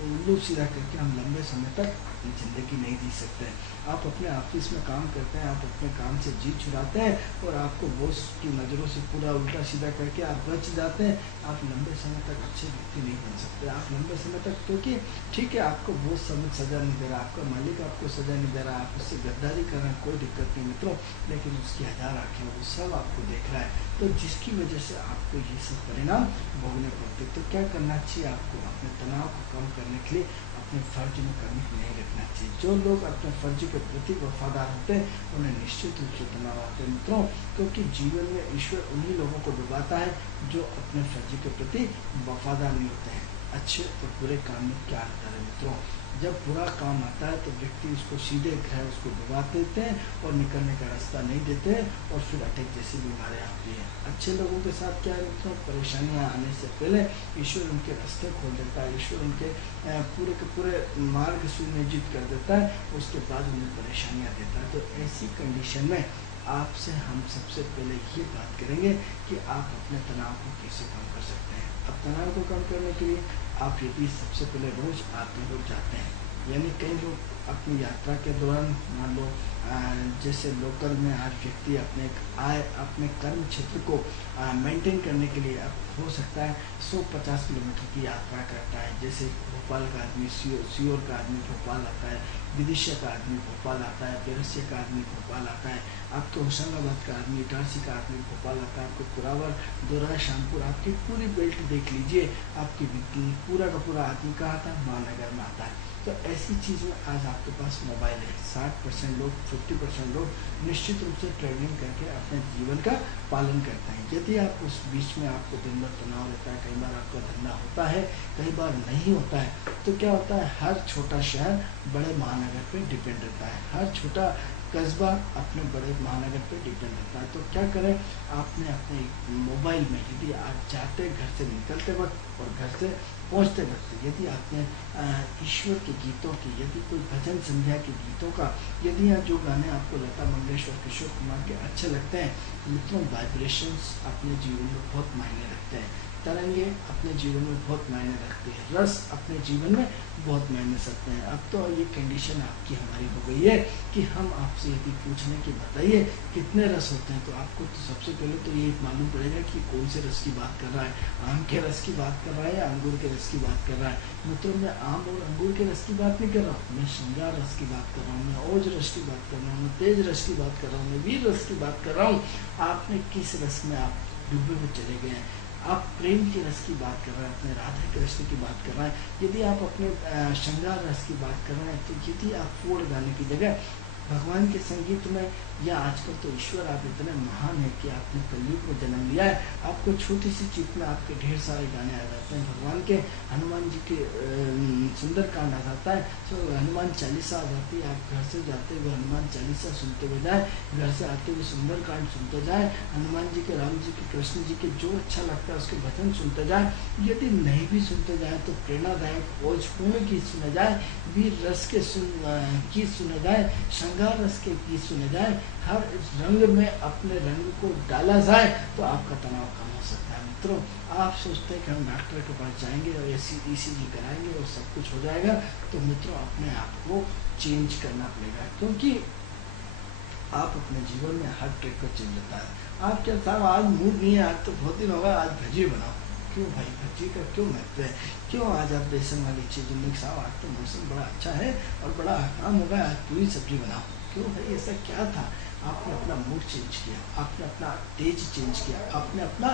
उल्लू सीधा करके हम लंबे समय तक अपनी ज़िंदगी नहीं जी सकते। आप अपने ऑफिस में काम करते हैं, आप अपने काम से जी छुड़ाते हैं और आपको बॉस की नज़रों से पूरा उल्टा सीधा करके आप बच जाते हैं। आप लंबे समय तक अच्छे व्यक्ति नहीं बन सकते। आप लंबे समय तक, क्योंकि ठीक है आपको बॉस सज़ा नहीं दे रहा, आपका मालिक आपको सज़ा नहीं दे रहा, आप उससे गद्दारी कर रहे हैं, कोई दिक्कत नहीं मित्रों, लेकिन उसकी 1000 आँखें वो सब आपको देख रहा है। तो जिसकी वजह से आपको ये सब परिणाम भोगने पड़ते। तो क्या करना चाहिए आपको? अपने तनाव को कम करने के लिए अपने फर्ज में कमी नहीं रखना चाहिए। जो लोग अपने फर्ज के प्रति वफादार होते हैं उन्हें निश्चित रूप से तनाव आते हैं मित्रों, क्योंकि जीवन में ईश्वर उन्हीं लोगों को डुबाता है जो अपने फर्ज के प्रति वफादार नहीं होते हैं। अच्छे और बुरे काम में क्या अंतर है मित्रों। जब बुरा काम आता है तो व्यक्ति उसको सीधे ग्रह उसको डुबा देते हैं और निकलने का रास्ता नहीं देते और फिर अटैक जैसी बीमारियाँ आती हैं। अच्छे लोगों के साथ क्या है मित्रों, परेशानियाँ आने से पहले ईश्वर उनके रास्ते खोल देता है, ईश्वर उनके पूरे के पूरे मार्ग सुनियोजित कर देता है, उसके बाद उन्हें परेशानियाँ देता है। तो ऐसी कंडीशन में आपसे हम सबसे पहले ये बात करेंगे कि आप अपने तनाव को कैसे कम कर सकते हैं। अब तनाव को कम करने के लिए आप यदि सबसे पहले रोज आते रोज जाते हैं, यानी कई लोग अपनी यात्रा के दौरान मान लो जैसे लोकल में हर व्यक्ति अपने कर्म क्षेत्र को मेंटेन करने के लिए अब हो सकता है 150 किलोमीटर की यात्रा करता है। जैसे भोपाल का आदमी सीहोर का आदमी भोपाल आता है, विदिशा का आदमी भोपाल आता है, बेरसिया का आदमी भोपाल आता है, आपके होशंगाबाद का आदमी, इटारसी का आदमी भोपाल आता है, आपको कुरावर, दोरा, शामपुर, आपकी पूरी बेल्ट देख लीजिए, आपकी पूरा का पूरा आदमी कहाँ आता है, महानगर में आता है। तो ऐसी चीज़ में आज आपके पास मोबाइल है, 60% लोग 50% लोग निश्चित रूप से ट्रेनिंग करके अपने जीवन का पालन करते हैं। यदि आप उस बीच में आपको दिन भर तनाव रहता है, कई बार आपका धंधा होता है, कई बार नहीं होता है, तो क्या होता है, हर छोटा शहर बड़े महानगर पे डिपेंड रहता है, हर छोटा कस्बा अपने बड़े महानगर पे डिपेंड रहता है। तो क्या करें, आपने अपने मोबाइल में यदि आप जाते घर से निकलते वक्त और घर से पहुंचते वक्त यदि आपने ईश्वर के गीतों की, यदि कोई भजन संध्या के गीतों का, यदि यहाँ जो गाने आपको लता मंगेशकर, किशोर कुमार के अच्छे लगते हैं, मित्रों वाइब्रेशंस अपने जीवन में बहुत मायने रखते हैं, तरंगे अपने जीवन में बहुत मायने रखते हैं, रस अपने जीवन में बहुत मायने रखते हैं। अब तो ये कंडीशन आपकी हमारी हो गई है कि हम आपसे यदि पूछने की बताइए कितने रस होते हैं, तो आपको तो सबसे पहले तो ये मालूम पड़ेगा कि कौन से रस की बात कर रहा है, आम के रस की बात कर रहा है या अंगूर के रस की बात कर रहा है। मित्रों, मैं आम और अंगूर के रस की बात नहीं कर रहा हूँ, मैं श्रृंगार रस की बात कर रहा हूँ, मैं ओज रस की बात कर रहा हूँ, मैं तेज रस की बात कर रहा हूँ, मैं वीर रस की बात कर रहा हूँ। आपने किस रस में आप डूबे हुए चले गए हैं, आप प्रेम के रस की बात कर रहे हैं, अपने राधा के रस की बात कर रहे हैं, यदि आप अपने श्रृंगार रस की बात कर रहे हैं, तो यदि आप फोड़ गाने की जगह भगवान के संगीत में, या आजकल तो ईश्वर आप इतने महान है कि आपने कलयुग में जन्म लिया है, आपको छोटी सी चीज में आपके ढेर सारे गाने आ जाते हैं। भगवान के हनुमान जी के सुंदर कांड आ जाता है, तो हनुमान चालीसा आ जाती है, आप घर से जाते हुए हनुमान चालीसा सुनते हुए जाए, घर से आते हुए सुंदर कांड सुनते जाए, हनुमान जी के, राम जी के, कृष्ण जी के जो अच्छा लगता है उसके भजन सुनते जाए। यदि नहीं भी सुनते जाए तो प्रेरणादायक ओजपूर्ण गीत सुने जाए, वीर रस के गीत सुने जाए, श्रृंगार रस के गीत सुने जाए, हर रंग में अपने रंग को डाला जाए, तो आपका तनाव कम हो सकता है। मित्रों, आप सोचते हैं कि हम डॉक्टर के पास जाएंगे और ECG कराएंगे और सब कुछ हो जाएगा, तो मित्रों अपने आप को चेंज करना पड़ेगा, क्योंकि आप अपने जीवन में हर ट्रिक को चेंज होता है। आप क्या साहब आज मूड नहीं है, आज तो बहुत दिन होगा, आज भजी बनाओ, क्यों भाई, भजी का क्यों महत्व है, क्यों आज आप बेसन वाली चीज़ साहब आज तो मौसम बड़ा अच्छा है और बड़ा आराम होगा, आज पूरी सब्जी बनाओ, क्यों भाई, ऐसा क्या था, आपने अपना मूड चेंज किया, आपने अपना तेज चेंज किया, आपने अपना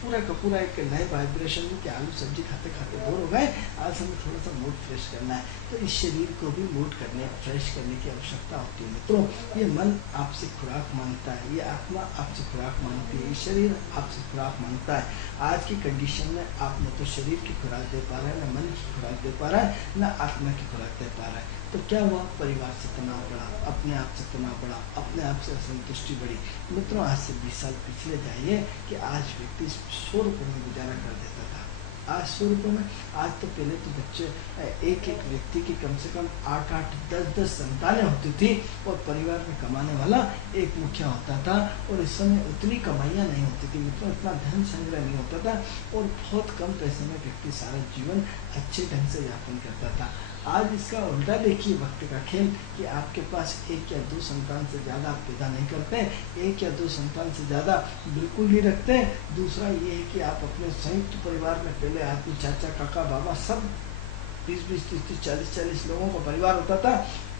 पूरा का पूरा एक नए वाइब्रेशन में कि आलू सब्जी खाते खाते बोर हो गए, आज हमें थोड़ा सा मूड फ्रेश करना है, तो इस शरीर को भी मूड करने फ्रेश करने की आवश्यकता होती है। मित्रों, ये मन आपसे खुराक मांगता है, ये आत्मा आपसे खुराक मांगती है, ये शरीर आपसे खुराक मांगता है। आज की कंडीशन में आप न तो शरीर की खुराक दे पा रहे हैं, न मन की खुराक दे पा रहा है, न आत्मा की खुराक दे पा रहा है, तो क्या हुआ, परिवार से तनाव बढ़ा, अपने आप से तनाव बढ़ा, अपने आप से असंतुष्टि बढ़ी। मित्रों, आज से 20 साल पिछले जाइए कि आज व्यक्ति 100 रुपये में गुजारा कर देता था, आज 100 रुपये में, आज तो पहले तो बच्चे एक व्यक्ति की कम से कम 8-8, 10-10 संतानें होती थी और परिवार में कमाने वाला एक मुखिया होता था, और इस समय उतनी कमाइयाँ नहीं होती थी मित्रों, इतना धन संग्रह नहीं होता था, और बहुत कम पैसे में व्यक्ति सारा जीवन अच्छे ढंग से यापन करता था। आज इसका उल्टा देखिए, वक्त का खेल, कि आपके पास 1 या 2 संतान से ज़्यादा आप पैदा नहीं करते, 1 या 2 संतान से ज़्यादा बिल्कुल नहीं रखते। दूसरा ये है कि आप अपने संयुक्त परिवार में, पहले आपके चाचा, काका, बाबा सब 20-20, 30-30, 40-40 लोगों का परिवार होता था,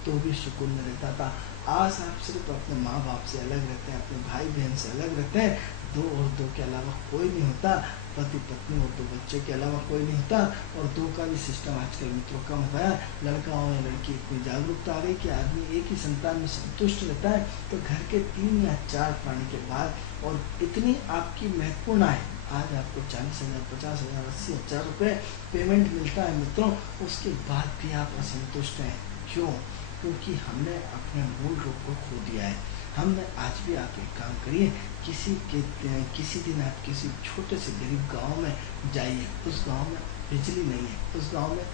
तो भी सुकून में रहता था। आज आप सिर्फ अपने माँ बाप से अलग रहते हैं, अपने भाई बहन से अलग रहते हैं, 2 और 2 के अलावा कोई नहीं होता। पति पत्नी और 2 बच्चे के अलावा कोई नहीं होता। और 2 का भी सिस्टम आजकल मित्रों कम हो गया। लड़का हो या लड़की, इतनी जागरूकता आ गई कि आदमी एक ही संतान में संतुष्ट रहता है। तो घर के 3 या 4 पाने के बाद और इतनी आपकी महत्वपूर्ण आय, आज आपको 40,000, 50,000, 80,000 रुपये पेमेंट मिलता है मित्रों, उसके बाद भी आप असंतुष्ट हैं। क्यों? क्योंकि हमने अपने मूल रूप को खो दिया है। हमने आज भी आप एक काम करिए, किसी दिन आप किसी छोटे से गरीब गांव में जाइए, उस गांव में बिजली नहीं है, उस गांव में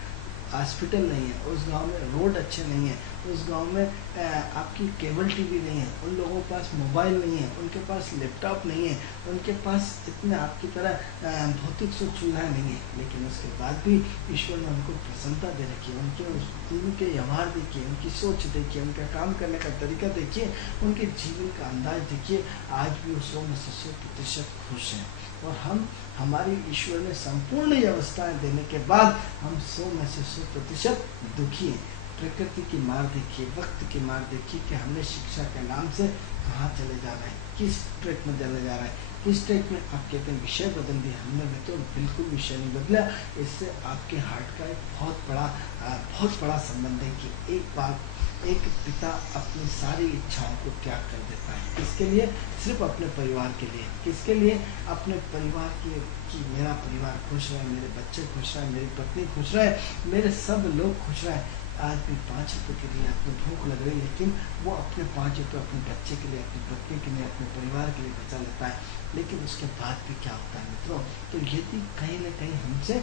हॉस्पिटल नहीं है, उस गांव में रोड अच्छे नहीं है, उस गांव में आपकी केबल टीवी नहीं है, उन लोगों के पास मोबाइल नहीं है, उनके पास लैपटॉप नहीं है, उनके पास इतने आपकी तरह भौतिक सुख सुविधा नहीं है। लेकिन उसके बाद भी ईश्वर ने उनको प्रसन्नता दे रखी है। उनके व्यवहार देखिए, उनकी सोच देखिए, उनका काम करने का तरीका देखिए, उनके जीवन का अंदाज देखिए। आज भी वो 100 में से 100% खुश हैं। और हम, हमारी ईश्वर ने संपूर्ण व्यवस्थाएं देने के बाद हम 100 में से 100% दुखी हैं। प्रकृति की मार देखिए, वक्त की मार देखिए कि हमने शिक्षा के नाम से कहाँ चले जा रहे हैं, किस ट्रैक में चले जा रहे हैं, किस ट्रैक में। आप कहते हैं विषय बदल दिया, हमने भी तो बिल्कुल विषय नहीं बदला। इससे आपके हार्ट का एक बहुत बड़ा संबंध है कि एक पिता अपनी सारी इच्छाओं को त्याग कर देता है। किसके लिए? सिर्फ अपने परिवार के लिए। किसके लिए? अपने परिवार की कि मेरा परिवार खुश रहे, मेरे बच्चे खुश रहे, मेरी पत्नी खुश रहे, मेरे सब लोग खुश रहे। आज भी 5 रुपये के लिए आपको भूख लग रही है, लेकिन वो अपने 5 रुपये अपने बच्चे के लिए, अपनी पत्नी के लिए, अपने परिवार के लिए बचा लेता है। लेकिन उसके बाद भी क्या होता है मित्रों? तो ये भी कहीं ना कहीं हमसे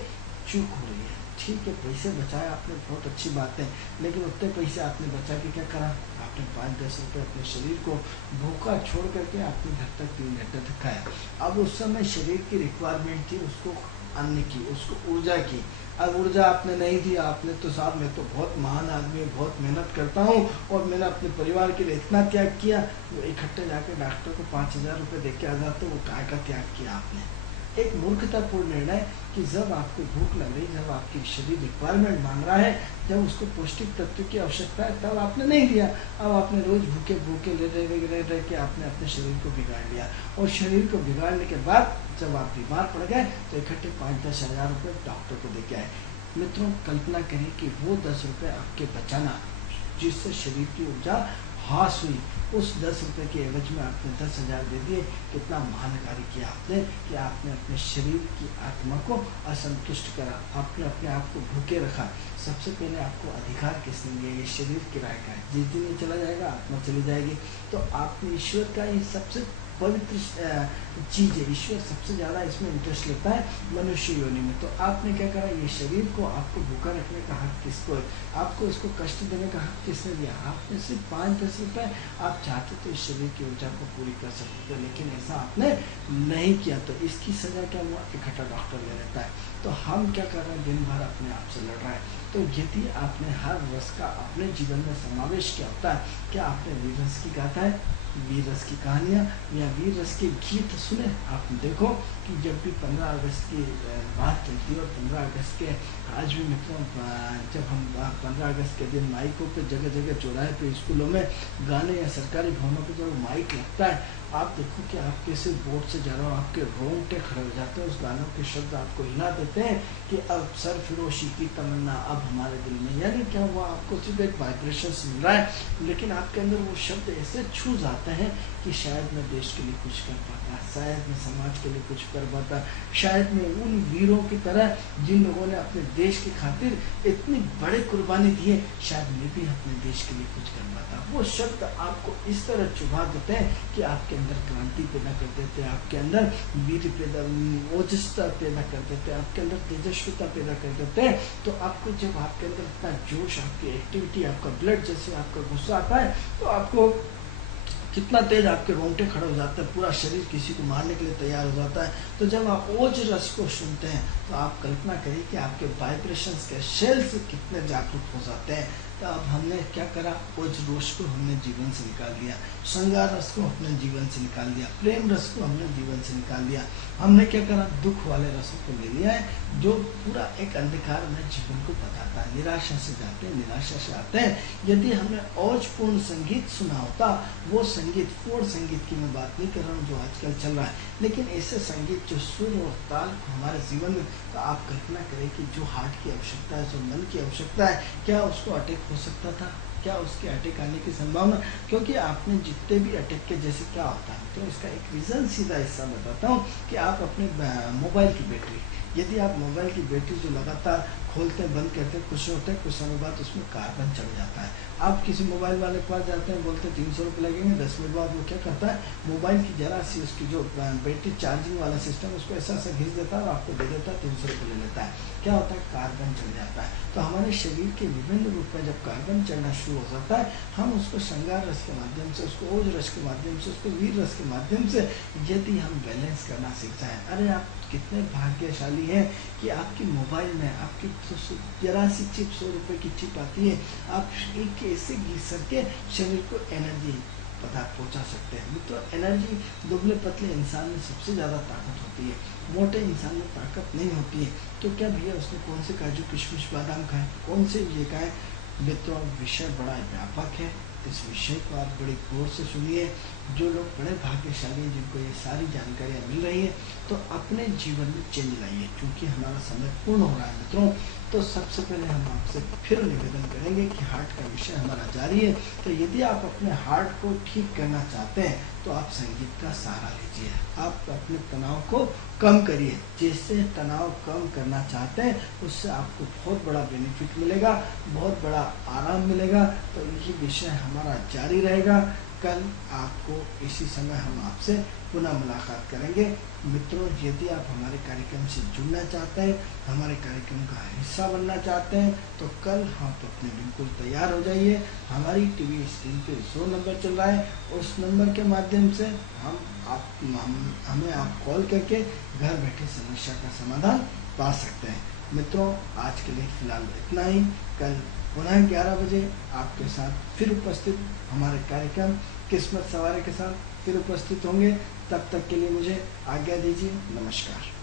चूक हो रही है। ठीक है, पैसे बचाए आपने, बहुत अच्छी बात है, लेकिन उतने पैसे आपने बचा के क्या करा? आपने 5-10 रुपये अपने शरीर को भूखा छोड़ करके आपने घर तक 3 घंटे तक खाया। अब उस समय शरीर की रिक्वायरमेंट थी उसको अन्न की, उसको ऊर्जा की। अब ऊर्जा आपने नहीं दी। आपने तो साहब मैं तो बहुत महान आदमी, बहुत मेहनत करता हूँ और मैंने अपने परिवार के लिए इतना त्याग किया। वो इकट्ठे जाके डॉक्टर को 5,000 रुपये दे के आ जाते, वो काय का त्याग किया आपने? एक मूर्खतापूर्ण निर्णय कि जब आपको भूख लग रही, जब आपकी शरीर रिक्वायरमेंट मांग रहा है, जब उसको पौष्टिक तत्व की आवश्यकता है, तब आपने नहीं दिया। अब आपने रोज भूखे रह के आपने अपने शरीर को बिगाड़ लिया। और शरीर को बिगाड़ने के बाद जब आप बीमार पड़ गए तो इकट्ठे 5-10 हज़ार रुपये डॉक्टर को दे के आए। मित्रों, कल्पना करें कि वो 10 रुपये आपके बचाना, जिससे शरीर की ऊर्जा हास हुई, उस 10 रुपये के एवज में आपने 10,000 दे दिए। कितना महान कार्य किया आपने कि आपने अपने शरीर की आत्मा को असंतुष्ट करा, आपने अपने आप को भूखे रखा। सबसे पहले आपको अधिकार किसने दिया? ये शरीर किराए का है, जिस दिन ये चला जाएगा आत्मा चली जाएगी। तो आपने ईश्वर का ये सबसे पवित्र चीज़ है। ईश्वर सबसे ज़्यादा इसमें इंटरेस्ट लेता है मनुष्य योनि में। तो आपने क्या करा? ये शरीर को आपको भूखा रखने का हक किसको है? आपको इसको कष्ट देने का हक किसने दिया? आपने सिर्फ 5-10 रुपये आप चाहते तो इस शरीर की ऊर्जा को पूरी कर सकते थे, लेकिन ऐसा आपने नहीं किया। तो इसकी सजा क्या हुआ? इकट्ठा डॉक्टर ले लेता है। तो हम क्या कर रहे हैं? दिन भर अपने आप से लड़ रहे हैं। तो यदि आपने हर रस का अपने जीवन में समावेश किया होता है, क्या आपने वीर रस की गाथा है, वीर रस की कहानियाँ या वीर रस के गीत सुने? आप देखो कि जब भी 15 अगस्त की बात चलती है और 15 अगस्त के आज भी मित्रों, जब हम 15 अगस्त के दिन माइकों पे जगह जगह चौराहे पे, स्कूलों में गाने या सरकारी भवनों पे जब माइक लगता है, आप देखो कि आप कैसे बोर्ड से जा रहे हो, आपके रोंगटे खड़े हो जाते हैं। उस गानों के शब्द आपको हिला देते हैं कि अब सरफिरोशी की तमन्ना अब हमारे दिल में। यानी क्या हुआ? आपको सिर्फ एक वाइब्रेशन मिल रहा है, लेकिन आपके अंदर वो शब्द ऐसे छू जाते हैं कि शायद मैं देश के लिए कुछ कर पाता, शायद मैं समाज के लिए कुछ कर पाता, शायद मैं उन वीरों की तरह जिन लोगों ने अपने देश की खातिर इतनी बड़ी कुर्बानी दी है, शायद मैं भी अपने देश के लिए कुछ कर पाता। वो शब्द आपको इस तरह चुभा देते हैं कि आपके अंदर क्रांति पैदा कर देते हैं, आपके अंदर वीर पैदा, ओजस्ता पैदा कर देते हैं, आपके अंदर तेजस्विता पैदा कर देते हैं। तो आपको जब आपके अंदर इतना जोश, आपकी एक्टिविटी, आपका ब्लड जैसे आपका गुस्सा आता है, तो आपको कितना तेज आपके रोंगटे खड़े हो जाते हैं, पूरा शरीर किसी को मारने के लिए तैयार हो जाता है। तो जब आप ओज रस को सुनते हैं तो आप कल्पना करिए कि आपके वाइब्रेशंस के सेल्स कितने जागरूक हो जाते हैं। तो अब हमने क्या करा, उस रोष को हमने जीवन से निकाल दिया, श्रृंगार रस को अपने जीवन से निकाल दिया, प्रेम रस को हमने जीवन से निकाल दिया। हमने क्या करा, दुख वाले रसों को ले लिया है जो पूरा एक अंधकार में जीवन को बताता है। निराशा से जाते हैं, निराशा से आते हैं। यदि हमने औजपूर्ण संगीत सुना होता, वो संगीत पूर्ण संगीत की मैं बात नहीं कर रहा हूँ जो आजकल चल रहा है, लेकिन ऐसे संगीत जो सुर और ताल को हमारे जीवन में, तो आप कल्पना करें कि जो हार्ट की आवश्यकता है, जो मन की आवश्यकता है, क्या उसको अटैक हो सकता था? क्या उसके अटैक आने की संभावना? क्योंकि आपने जितने भी अटैक के, जैसे क्या होता है, तो इसका एक रीज़न सीधा हिस्सा बताता हूँ कि आप अपने मोबाइल की बैटरी, यदि आप मोबाइल की बैटरी जो लगातार खोलते हैं बंद करते हैं, कुछ होते हैं, कुछ समय बाद उसमें कार्बन चढ़ जाता है। आप किसी मोबाइल वाले के पास जाते हैं, बोलते हैं 300 रुपये लगेंगे, 10 मिनट बाद वो क्या करता है, मोबाइल की जरा सी उसकी जो बैटरी चार्जिंग वाला सिस्टम, उसको ऐसा घिस देता है और आपको दे देता है, 300 रुपये ले लेता है। क्या होता है, कार्बन चढ़ जाता है। तो हमारे शरीर के विभिन्न रूप में जब कार्बन चढ़ना शुरू हो जाता है, हम उसको श्रृंगार रस के माध्यम से, उसको ओज रस के माध्यम से, उसको वीर रस के माध्यम से यदि हम बैलेंस करना सीख जाएं, अरे आप कितने भाग्यशाली हैं कि आपकी मोबाइल में आपकी जरा सी चिप, 100 रुपये की चिप आती है, आप एक ऐसे घिस के शरीर को एनर्जी पदार्थ पहुंचा सकते हैं। मित्रों, एनर्जी दुबले पतले इंसान में सबसे ज़्यादा ताकत होती है, मोटे इंसान में ताकत नहीं होती है। तो क्या भैया उसने कौन से काजू किशमिश बादाम खाए, कौन से ये खाए? मित्रों, विषय बड़ा व्यापक है, इस विषय को आप बड़े गौर से सुनिए। जो लोग बड़े भाग्यशाली हैं, जिनको ये सारी जानकारियाँ मिल रही है, तो अपने जीवन में चेंज लाइए। क्योंकि हमारा समय पूर्ण हो रहा है मित्रों, तो सबसे पहले हम आपसे फिर निवेदन करेंगे कि हार्ट का विषय हमारा जारी है। तो यदि आप अपने हार्ट को ठीक करना चाहते हैं, तो आप संगीत का सहारा लीजिए। आप अपने तनाव को कम करिए। जिससे तनाव कम करना चाहते हैं, उससे आपको बहुत बड़ा बेनिफिट मिलेगा, बहुत बड़ा आराम मिलेगा। तो ये विषय हमारा जारी रहेगा। कल आपको इसी समय हम आपसे पुनः मुलाकात करेंगे। मित्रों, यदि आप हमारे कार्यक्रम से जुड़ना चाहते हैं, हमारे कार्यक्रम का हिस्सा बनना चाहते हैं, तो कल आप अपने बिल्कुल तैयार हो जाइए। हमारी टीवी स्क्रीन पे जो नंबर चल रहा है, उस नंबर के माध्यम से हमें आप कॉल करके घर बैठे समस्या का समाधान पा सकते हैं। मित्रों, आज के लिए फिलहाल इतना ही। कल पुनः 11 बजे आपके साथ फिर उपस्थित हमारे कार्यक्रम किस्मत सवारी के साथ फिर उपस्थित होंगे। तब तक के लिए मुझे आज्ञा दीजिए। नमस्कार।